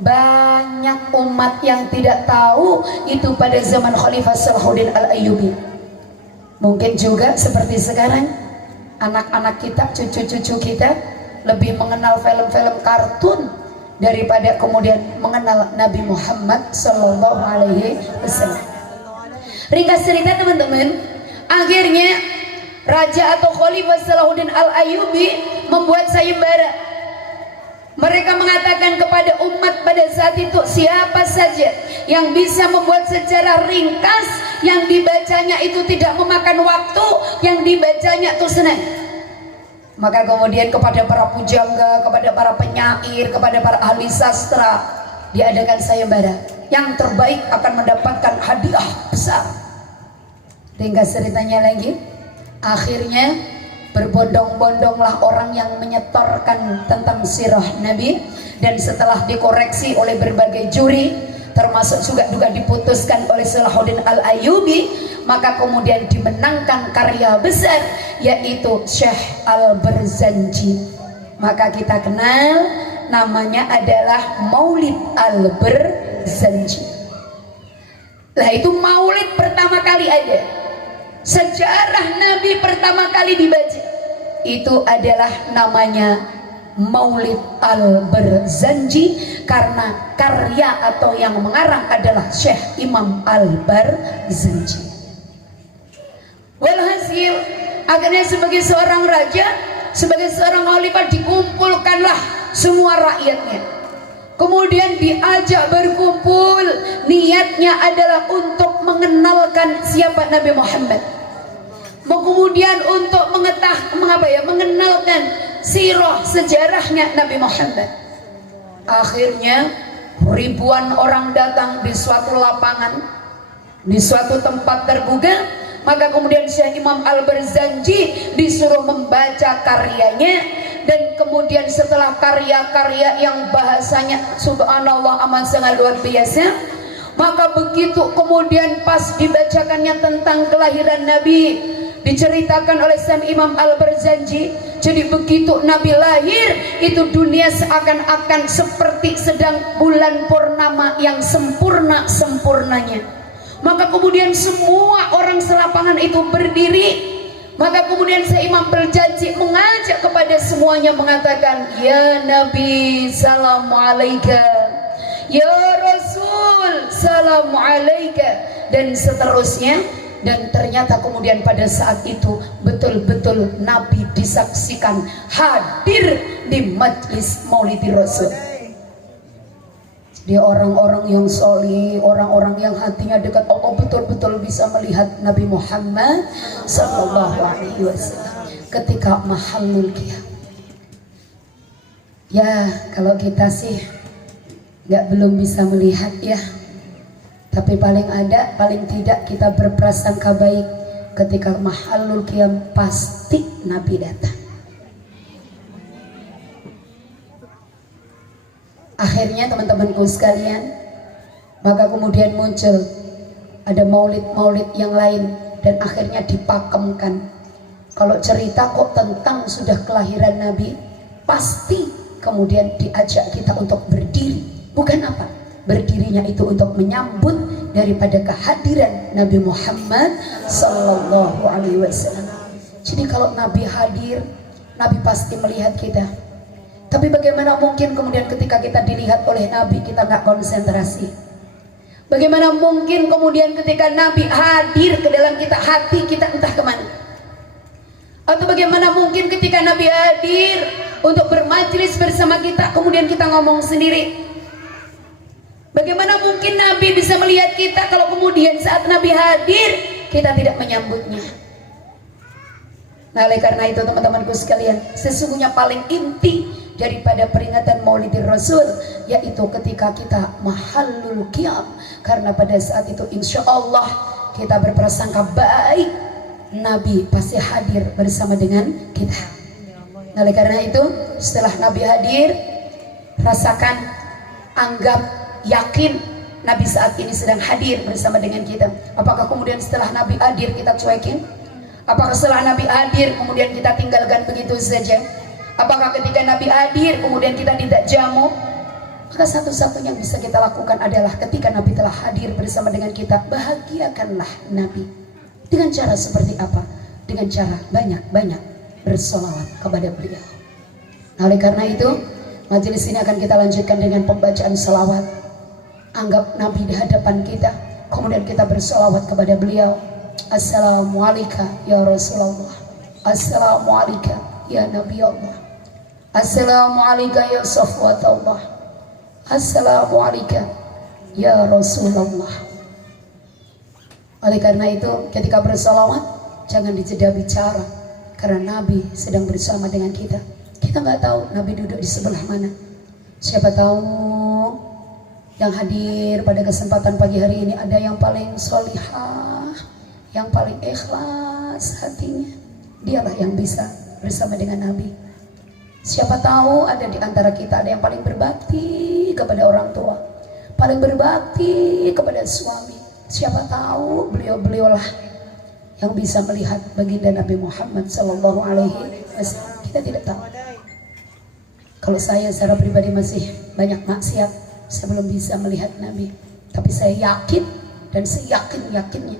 Banyak umat yang tidak tahu itu pada zaman Khalifah Salahuddin Al-Ayyubi. Mungkin juga seperti sekarang anak-anak kita, cucu-cucu kita lebih mengenal film-film kartun daripada kemudian mengenal Nabi Muhammad Sallallahu Alaihi Wasallam. Ringkas cerita teman-teman, akhirnya Raja atau Khalifah Salahuddin Al-Ayyubi membuat sayembara. Mereka mengatakan kepada umat pada saat itu, siapa saja yang bisa membuat secara ringkas, yang dibacanya itu tidak memakan waktu, yang dibacanya itu senang. Maka kemudian kepada para pujangga, kepada para penyair, kepada para ahli sastra diadakan sayembara. Yang terbaik akan mendapatkan hadiah besar. Ringkas ceritanya lagi, akhirnya berbondong-bondonglah orang yang menyetorkan tentang sirah Nabi, dan setelah dikoreksi oleh berbagai juri, termasuk juga diputuskan oleh Salahuddin Al-Ayyubi, maka kemudian dimenangkan karya besar yaitu Syekh Al-Barzanji. Maka kita kenal namanya adalah Maulid Al-Barzanji. Nah, itu maulid pertama kali ada, sejarah Nabi pertama kali dibaca, itu adalah namanya Maulid Al-Barzanji, karena karya atau yang mengarang adalah Syekh Imam Al-Barzanji. Walhasil akhirnya sebagai seorang raja, sebagai seorang khalifah, dikumpulkanlah semua rakyatnya, kemudian diajak berkumpul. Niatnya adalah untuk mengenalkan siapa Nabi Muhammad, kemudian untuk mengenalkan sirah sejarahnya Nabi Muhammad. Akhirnya ribuan orang datang di suatu lapangan, di suatu tempat terbuka. Maka kemudian Syekh Imam Al-Barzanji disuruh membaca karyanya, dan kemudian setelah karya-karya yang bahasanya subhanallah amat sangat luar biasa, maka begitu kemudian pas dibacakannya tentang kelahiran Nabi, diceritakan oleh Syekh Imam Al-Barzanji, jadi begitu Nabi lahir, itu dunia seakan-akan seperti sedang bulan purnama yang sempurna-sempurnanya. Maka kemudian semua orang selapangan itu berdiri. Maka kemudian Syekh Imam berjanji mengajak kepada semuanya, mengatakan, ya Nabi salamu alaika, ya Rasul salamu alaika, dan seterusnya. Dan ternyata kemudian pada saat itu betul-betul Nabi disaksikan hadir di majlis Maulidi Rasul. Dia orang-orang yang solih, orang-orang yang hatinya dekat Allah, betul-betul bisa melihat Nabi Muhammad Sallallahu Alaihi Wasallam ketika mahallul qiyam. Ya, kalau kita sih belum bisa melihat ya, tapi paling tidak kita berprasangka baik ketika mahallul qiyam pasti Nabi datang. Akhirnya teman-temanku sekalian, maka kemudian muncul ada maulid-maulid yang lain, dan akhirnya dipakemkan. Kalau cerita kok tentang sudah kelahiran Nabi, pasti kemudian diajak kita untuk berdiri. Bukan apa? Berdirinya itu untuk menyambut daripada kehadiran Nabi Muhammad Sallallahu Alaihi Wasallam. Jadi kalau Nabi hadir, Nabi pasti melihat kita. Tapi bagaimana mungkin kemudian ketika kita dilihat oleh Nabi kita nggak konsentrasi? Bagaimana mungkin kemudian ketika Nabi hadir ke dalam kita, hati kita entah kemana? Atau bagaimana mungkin ketika Nabi hadir untuk bermajlis bersama kita, kemudian kita ngomong sendiri? Bagaimana mungkin Nabi bisa melihat kita kalau kemudian saat Nabi hadir kita tidak menyambutnya? Nah, oleh karena itu teman-temanku sekalian, sesungguhnya paling inti daripada peringatan Maulidir Rasul yaitu ketika kita mahallul qiyam, karena pada saat itu insya Allah kita berprasangka baik Nabi pasti hadir bersama dengan kita. Nah, oleh karena itu setelah Nabi hadir, rasakan, anggap, yakin Nabi saat ini sedang hadir bersama dengan kita. Apakah kemudian setelah Nabi hadir kita cuekin? Apakah setelah Nabi hadir kemudian kita tinggalkan begitu saja? Apakah ketika Nabi hadir kemudian kita tidak jamu? Maka satu-satunya yang bisa kita lakukan adalah ketika Nabi telah hadir bersama dengan kita, bahagiakanlah Nabi. Dengan cara seperti apa? Dengan cara banyak-banyak bersolawat kepada beliau. Nah, oleh karena itu, majelis ini akan kita lanjutkan dengan pembacaan selawat. Anggap Nabi di hadapan kita, kemudian kita bersolawat kepada beliau. Assalamualaikum ya Rasulullah. Assalamualaikum ya Nabi Allah. Assalamualaikum ya Safwatullah. Assalamualaikum ya Rasulullah. Oleh karena itu, ketika bersolawat jangan dijeda bicara, karena Nabi sedang bersama dengan kita. Kita nggak tahu Nabi duduk di sebelah mana. Siapa tahu yang hadir pada kesempatan pagi hari ini ada yang paling solihah, yang paling ikhlas hatinya. Dialah yang bisa bersama dengan Nabi. Siapa tahu ada di antara kita ada yang paling berbakti kepada orang tua, paling berbakti kepada suami. Siapa tahu beliau-beliaulah yang bisa melihat baginda Nabi Muhammad sallallahu alaihi wasallam. Kita tidak tahu. Kalau saya secara pribadi masih banyak maksiat, saya belum bisa melihat Nabi. Tapi saya yakin dan seyakin-yakinnya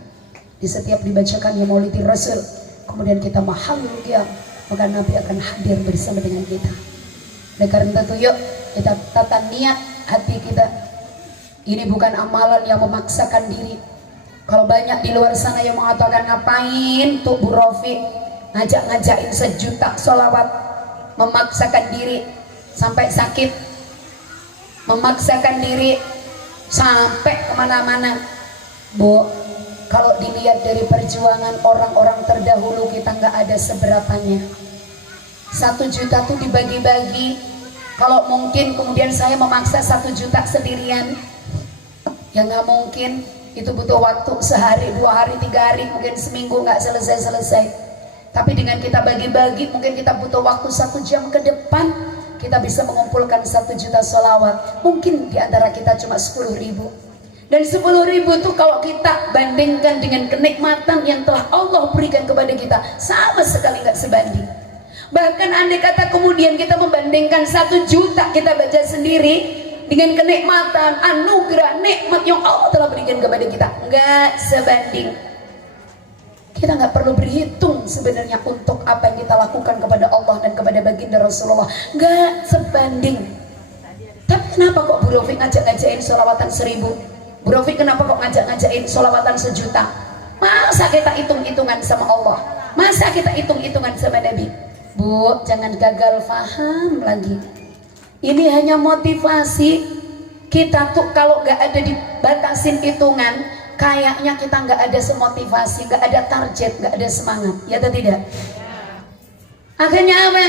di setiap dibacakannya Maulidi Rasul, kemudian kita mahal ya, maka Nabi akan hadir bersama dengan kita. Oleh karena itu, yuk kita tata niat hati kita. Ini bukan amalan yang memaksakan diri. Kalau banyak di luar sana yang mengatakan ngapain tuh Bu Rofi ngajak-ngajakin 1 juta sholawat, memaksakan diri sampai sakit, memaksakan diri sampai kemana-mana. Bu, kalau dilihat dari perjuangan orang-orang terdahulu, kita nggak ada seberapanya. 1 juta tuh dibagi-bagi. Kalau mungkin kemudian saya memaksa 1 juta sendirian, ya nggak mungkin. Itu butuh waktu sehari, 2 hari, 3 hari, mungkin seminggu nggak selesai-selesai. Tapi dengan kita bagi-bagi, mungkin kita butuh waktu 1 jam ke depan, kita bisa mengumpulkan 1 juta sholawat. Mungkin diantara kita cuma 10.000. Dan 10.000 itu kalau kita bandingkan dengan kenikmatan yang telah Allah berikan kepada kita, sama sekali nggak sebanding. Bahkan andai kata kemudian kita membandingkan 1 juta kita baca sendiri dengan kenikmatan, anugerah, nikmat yang Allah telah berikan kepada kita, nggak sebanding. Kita nggak perlu berhitung sebenarnya untuk apa yang kita lakukan kepada Allah dan kepada baginda Rasulullah, nggak sebanding. Tapi kenapa kok Bu Rofi ngajak-ngajakin sholawatan 1000? Bu Rofi kenapa kok ngajak-ngajakin sholawatan 1 juta? Masa kita hitung-hitungan sama Allah? Masa kita hitung-hitungan sama Nabi? Bu, jangan gagal paham lagi. Ini hanya motivasi. Kita tuh kalau nggak ada dibatasin hitungan, kayaknya kita nggak ada semotivasi, nggak ada target, nggak ada semangat, ya atau tidak? Akhirnya apa?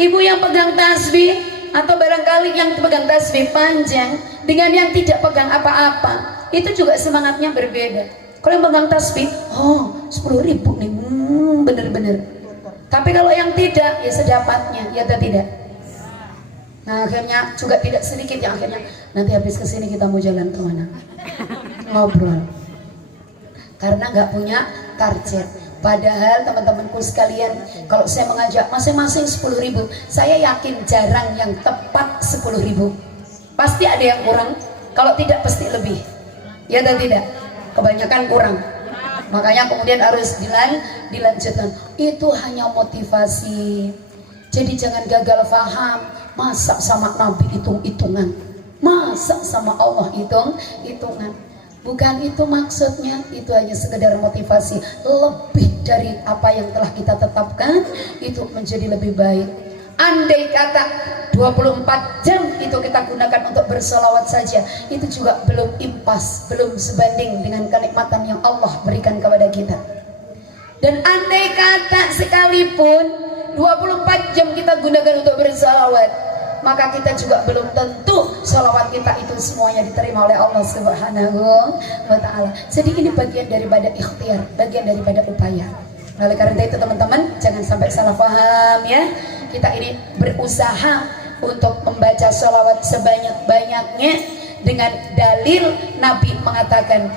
Ibu yang pegang tasbih atau barangkali yang pegang tasbih panjang dengan yang tidak pegang apa-apa, itu juga semangatnya berbeda. Kalau yang pegang tasbih, oh 10.000 nih, bener-bener. Tapi kalau yang tidak, ya sedapatnya, ya atau tidak? Nah akhirnya juga tidak sedikit yang akhirnya nanti habis kesini kita mau jalan kemana? Ngobrol. Karena nggak punya target. Padahal teman-temanku sekalian, kalau saya mengajak masing-masing 10.000, saya yakin jarang yang tepat 10.000. Pasti ada yang kurang. Kalau tidak pasti lebih. Ya atau tidak? Kebanyakan kurang. Makanya kemudian harus dilanjutkan. Itu hanya motivasi. Jadi jangan gagal paham. Masa sama Nabi hitung-hitungan, masa sama Allah hitung-hitungan. Bukan itu maksudnya. Itu hanya sekedar motivasi. Lebih dari apa yang telah kita tetapkan, itu menjadi lebih baik. Andai kata 24 jam itu kita gunakan untuk bersolawat saja, itu juga belum impas, belum sebanding dengan kenikmatan yang Allah berikan kepada kita. Dan andai kata sekalipun 24 jam kita gunakan untuk bersolawat, maka kita juga belum tentu sholawat kita itu semuanya diterima oleh Allah Subhanahu wa ta'ala. Jadi ini bagian daripada ikhtiar, bagian daripada upaya. Oleh karena itu teman-teman, jangan sampai salah paham ya. Kita ini berusaha untuk membaca sholawat sebanyak-banyaknya dengan dalil Nabi mengatakan,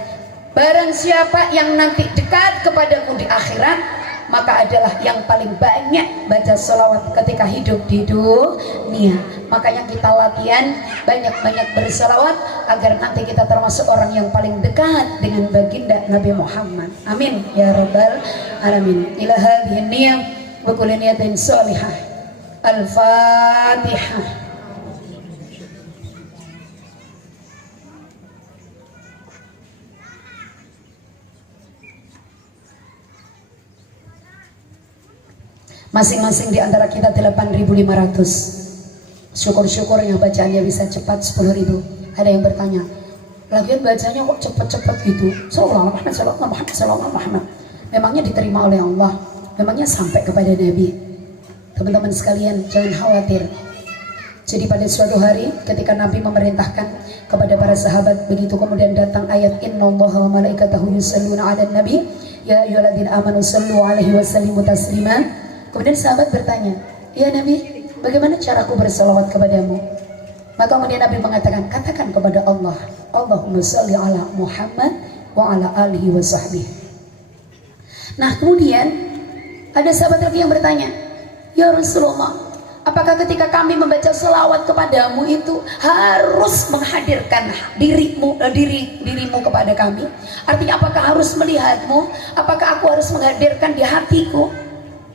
barang siapa yang nanti dekat kepadaku di akhirat, maka adalah yang paling banyak baca sholawat ketika hidup di dunia. Makanya kita latihan banyak-banyak berselawat agar nanti kita termasuk orang yang paling dekat dengan baginda Nabi Muhammad. Amin ya rabbal alamin. Ila hadhihi niyam wa kulli niyatin shalihah. Al-Fatihah. Masing-masing di antara kita 8.500. Syukur-syukur yang bacaannya bisa cepat 10.000. Ada yang bertanya, lagian bacanya kok cepat-cepat gitu? Sallallahu Muhammad, sallallahu Muhammad. Memangnya diterima oleh Allah? Memangnya sampai kepada Nabi? Teman-teman sekalian, jangan khawatir. Jadi pada suatu hari ketika Nabi memerintahkan kepada para sahabat, begitu kemudian datang ayat innallaha wa malaikatahu yusholluna 'alan nabi ya ayyuhalladzina amanu shallu 'alaihi wa sallimu taslima. Kemudian sahabat bertanya, ya Nabi, bagaimana caraku bersalawat kepadamu? Maka kemudian Nabi mengatakan, katakan kepada Allah, Allahumma sholli ala Muhammad wa ala alihi wa sahbihi. Nah kemudian ada sahabat lagi yang bertanya, ya Rasulullah, apakah ketika kami membaca salawat kepadamu itu harus menghadirkan dirimu kepada kami? Artinya apakah harus melihatmu? Apakah aku harus menghadirkan di hatiku?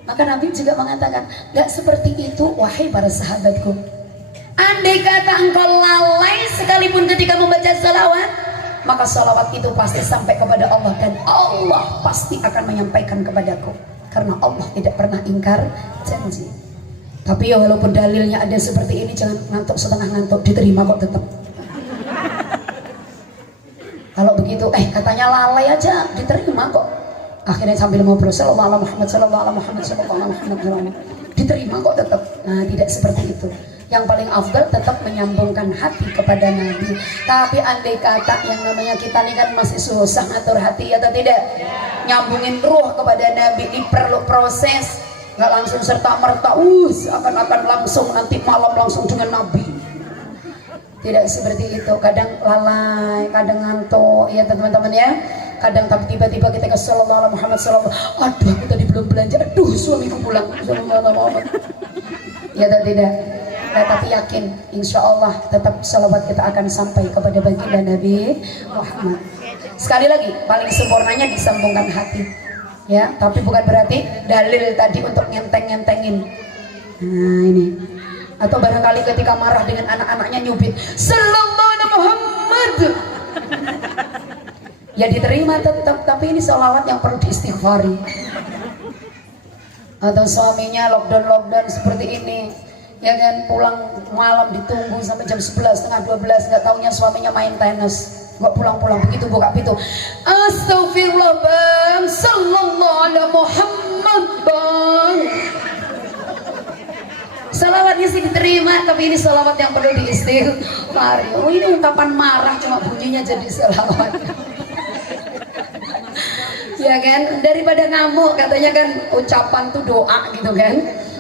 Maka Nabi juga mengatakan, gak seperti itu wahai para sahabatku. Andai kata engkau lalai sekalipun ketika membaca salawat, maka salawat itu pasti sampai kepada Allah, dan Allah pasti akan menyampaikan kepadaku, karena Allah tidak pernah ingkar janji. Tapi ya walaupun dalilnya ada seperti ini, jangan ngantuk setengah ngantuk, diterima kok tetap. Kalau begitu katanya lalai aja, diterima kok. Akhirnya sambil ngobrol sallallahu Muhammad sallallahu Muhammad sallallahu Muhammad, diterima kok tetap. Nah tidak seperti itu. Yang paling afdal tetap menyambungkan hati kepada Nabi. Tapi andai kata yang namanya kita ini kan masih susah ngatur hati atau tidak, nyambungin ruh kepada Nabi ini perlu proses. Nggak langsung serta merta akan langsung nanti malam langsung dengan Nabi. Tidak seperti itu. Kadang lalai, kadang ngantuk ya teman-teman ya. Kadang tapi tiba-tiba kita ke sallallahu Muhammad sallallahu, aduh aku tadi belum belanja, aduh suamiku pulang sallallahu Muhammad. Ya atau tidak? Nah, tapi yakin insya Allah tetap salawat kita akan sampai kepada baginda Nabi Muhammad. Sekali lagi, paling sempurnanya disambungkan hati ya, tapi bukan berarti dalil tadi untuk ngenteng-ngentengin. Nah ini, atau barangkali ketika marah dengan anak-anaknya nyubit sallallahu Muhammad, ya diterima tetap, tapi ini salawat yang perlu diistighfari. Atau suaminya lockdown seperti ini, ya kan, pulang malam ditunggu sampai jam 11, setengah 12, nggak taunya suaminya main tenis, nggak pulang-pulang, begitu buka pintu, astagfirullah bang, sallallahu ala Muhammad bang. Salawatnya sih diterima, tapi ini salawat yang perlu diistighfari. Oh ini ungkapan marah cuma bunyinya jadi salawat. Ya kan, daripada ngamuk katanya kan ucapan tuh doa gitu kan.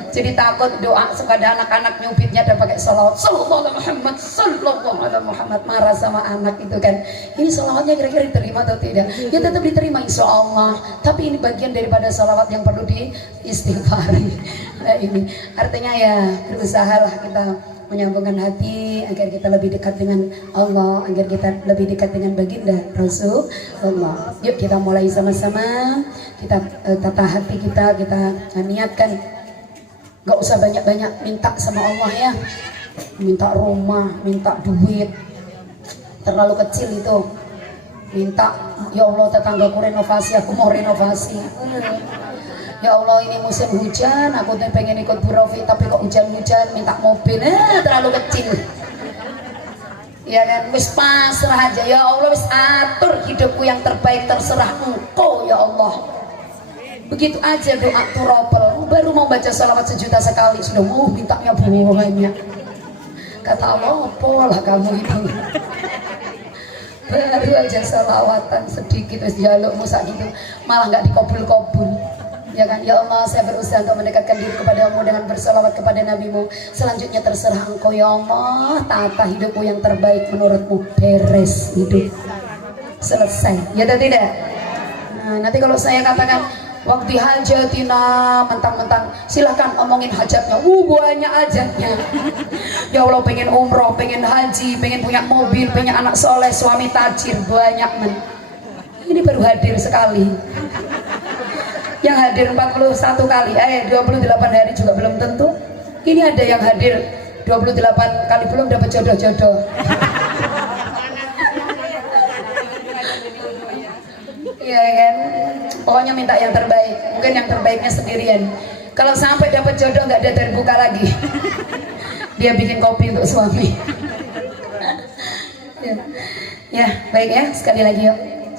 Jadi takut doa kepada anak-anak nyubitnya ada pakai salawat sallallahu Muhammad sallallahu alaihi Muhammad, marah sama anak itu kan. Ini salawatnya kira-kira diterima atau tidak? Ya tetap diterima insya Allah. Tapi ini bagian daripada salawat yang perlu diistighfari. Nah, ini artinya ya berusahalah kita menyambungkan hati agar kita lebih dekat dengan Allah, agar kita lebih dekat dengan baginda Rasulullah. Yuk kita mulai sama-sama, kita tata hati kita niatkan. Gak usah banyak-banyak minta sama Allah ya, minta rumah, minta duit, terlalu kecil itu. Minta, ya Allah tetanggaku renovasi, aku mau renovasi. Ya Allah ini musim hujan, aku tuh pengen ikut burafi tapi kok hujan-hujan, minta mobil, terlalu kecil. Ya kan, wis pasrah aja, ya Allah wis atur hidupku yang terbaik, terserah Engkau ya Allah. Begitu aja doa turobel, baru mau baca salawat 1 juta sekali sudah mau mintanya banyak. Kata Allah, apalah kamu itu. Baru aja salawatan sedikit wis jalukmu sak gitu, malah nggak dikabul-kabul. Ya kan, ya Allah saya berusaha untuk mendekatkan diri kepadamu dengan bersalawat kepada nabimu. Selanjutnya terserah Engkau ya Allah, tata hidupku yang terbaik menurutmu, beres hidup, selesai. Ya atau tidak? Nah, nanti kalau saya katakan Waktu hajatina mentang-mentang silahkan omongin hajatnya. Banyak hajatnya. Ya Allah, pengen umroh, pengen haji, pengen punya mobil, pengen anak soleh, suami tajir, banyak men. Ini baru hadir sekali. Yang hadir 41 kali, 28 hari juga belum tentu. Ini ada yang hadir 28 kali belum dapat jodoh-jodoh. Iya kan? Pokoknya minta yang terbaik. Mungkin yang terbaiknya sendirian. Kalau sampai dapat jodoh nggak ada terbuka lagi. Dia bikin kopi untuk suami. Ya, baik ya. Sekali lagi yuk.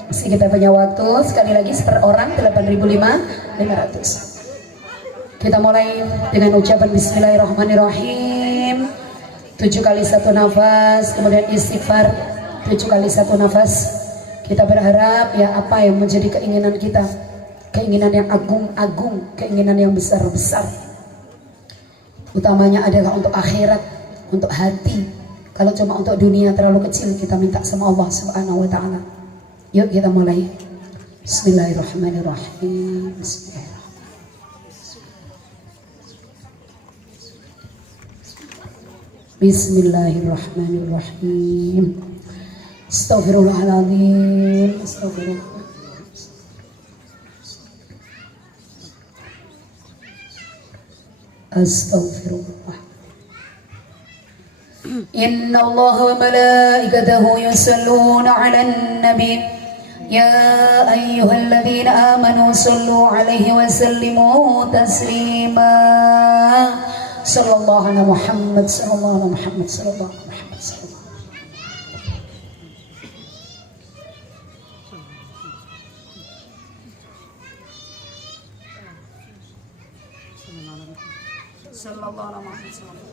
Masih kita punya waktu. Sekali lagi per orang 8.500. Kita mulai dengan ucapan Bismillahirrahmanirrahim. 7 kali 1 nafas, kemudian istighfar 7 kali 1 nafas. Kita berharap ya apa yang menjadi keinginan kita, keinginan yang agung-agung, keinginan yang besar-besar. Utamanya adalah untuk akhirat, untuk hati. Kalau cuma untuk dunia terlalu kecil, kita minta sama Allah Subhanahu wa taala. Yuk kita mulai. Bismillahirrahmanirrahim. Bismillahirrahmanirrahim. Astaghfirullahaladzim. Astaghfirullah. Astaghfirullah. Inna Allah wa malaikatahu yusalluna ala nabi. Ya ayyuhalladzina amanu sallu alaihi wa sallimu taslima. Sallallahu ala Muhammad, sallallahu ala Muhammad, sallallahu ala Muhammad, sallallahu. Sallallahu alaihi wasallam.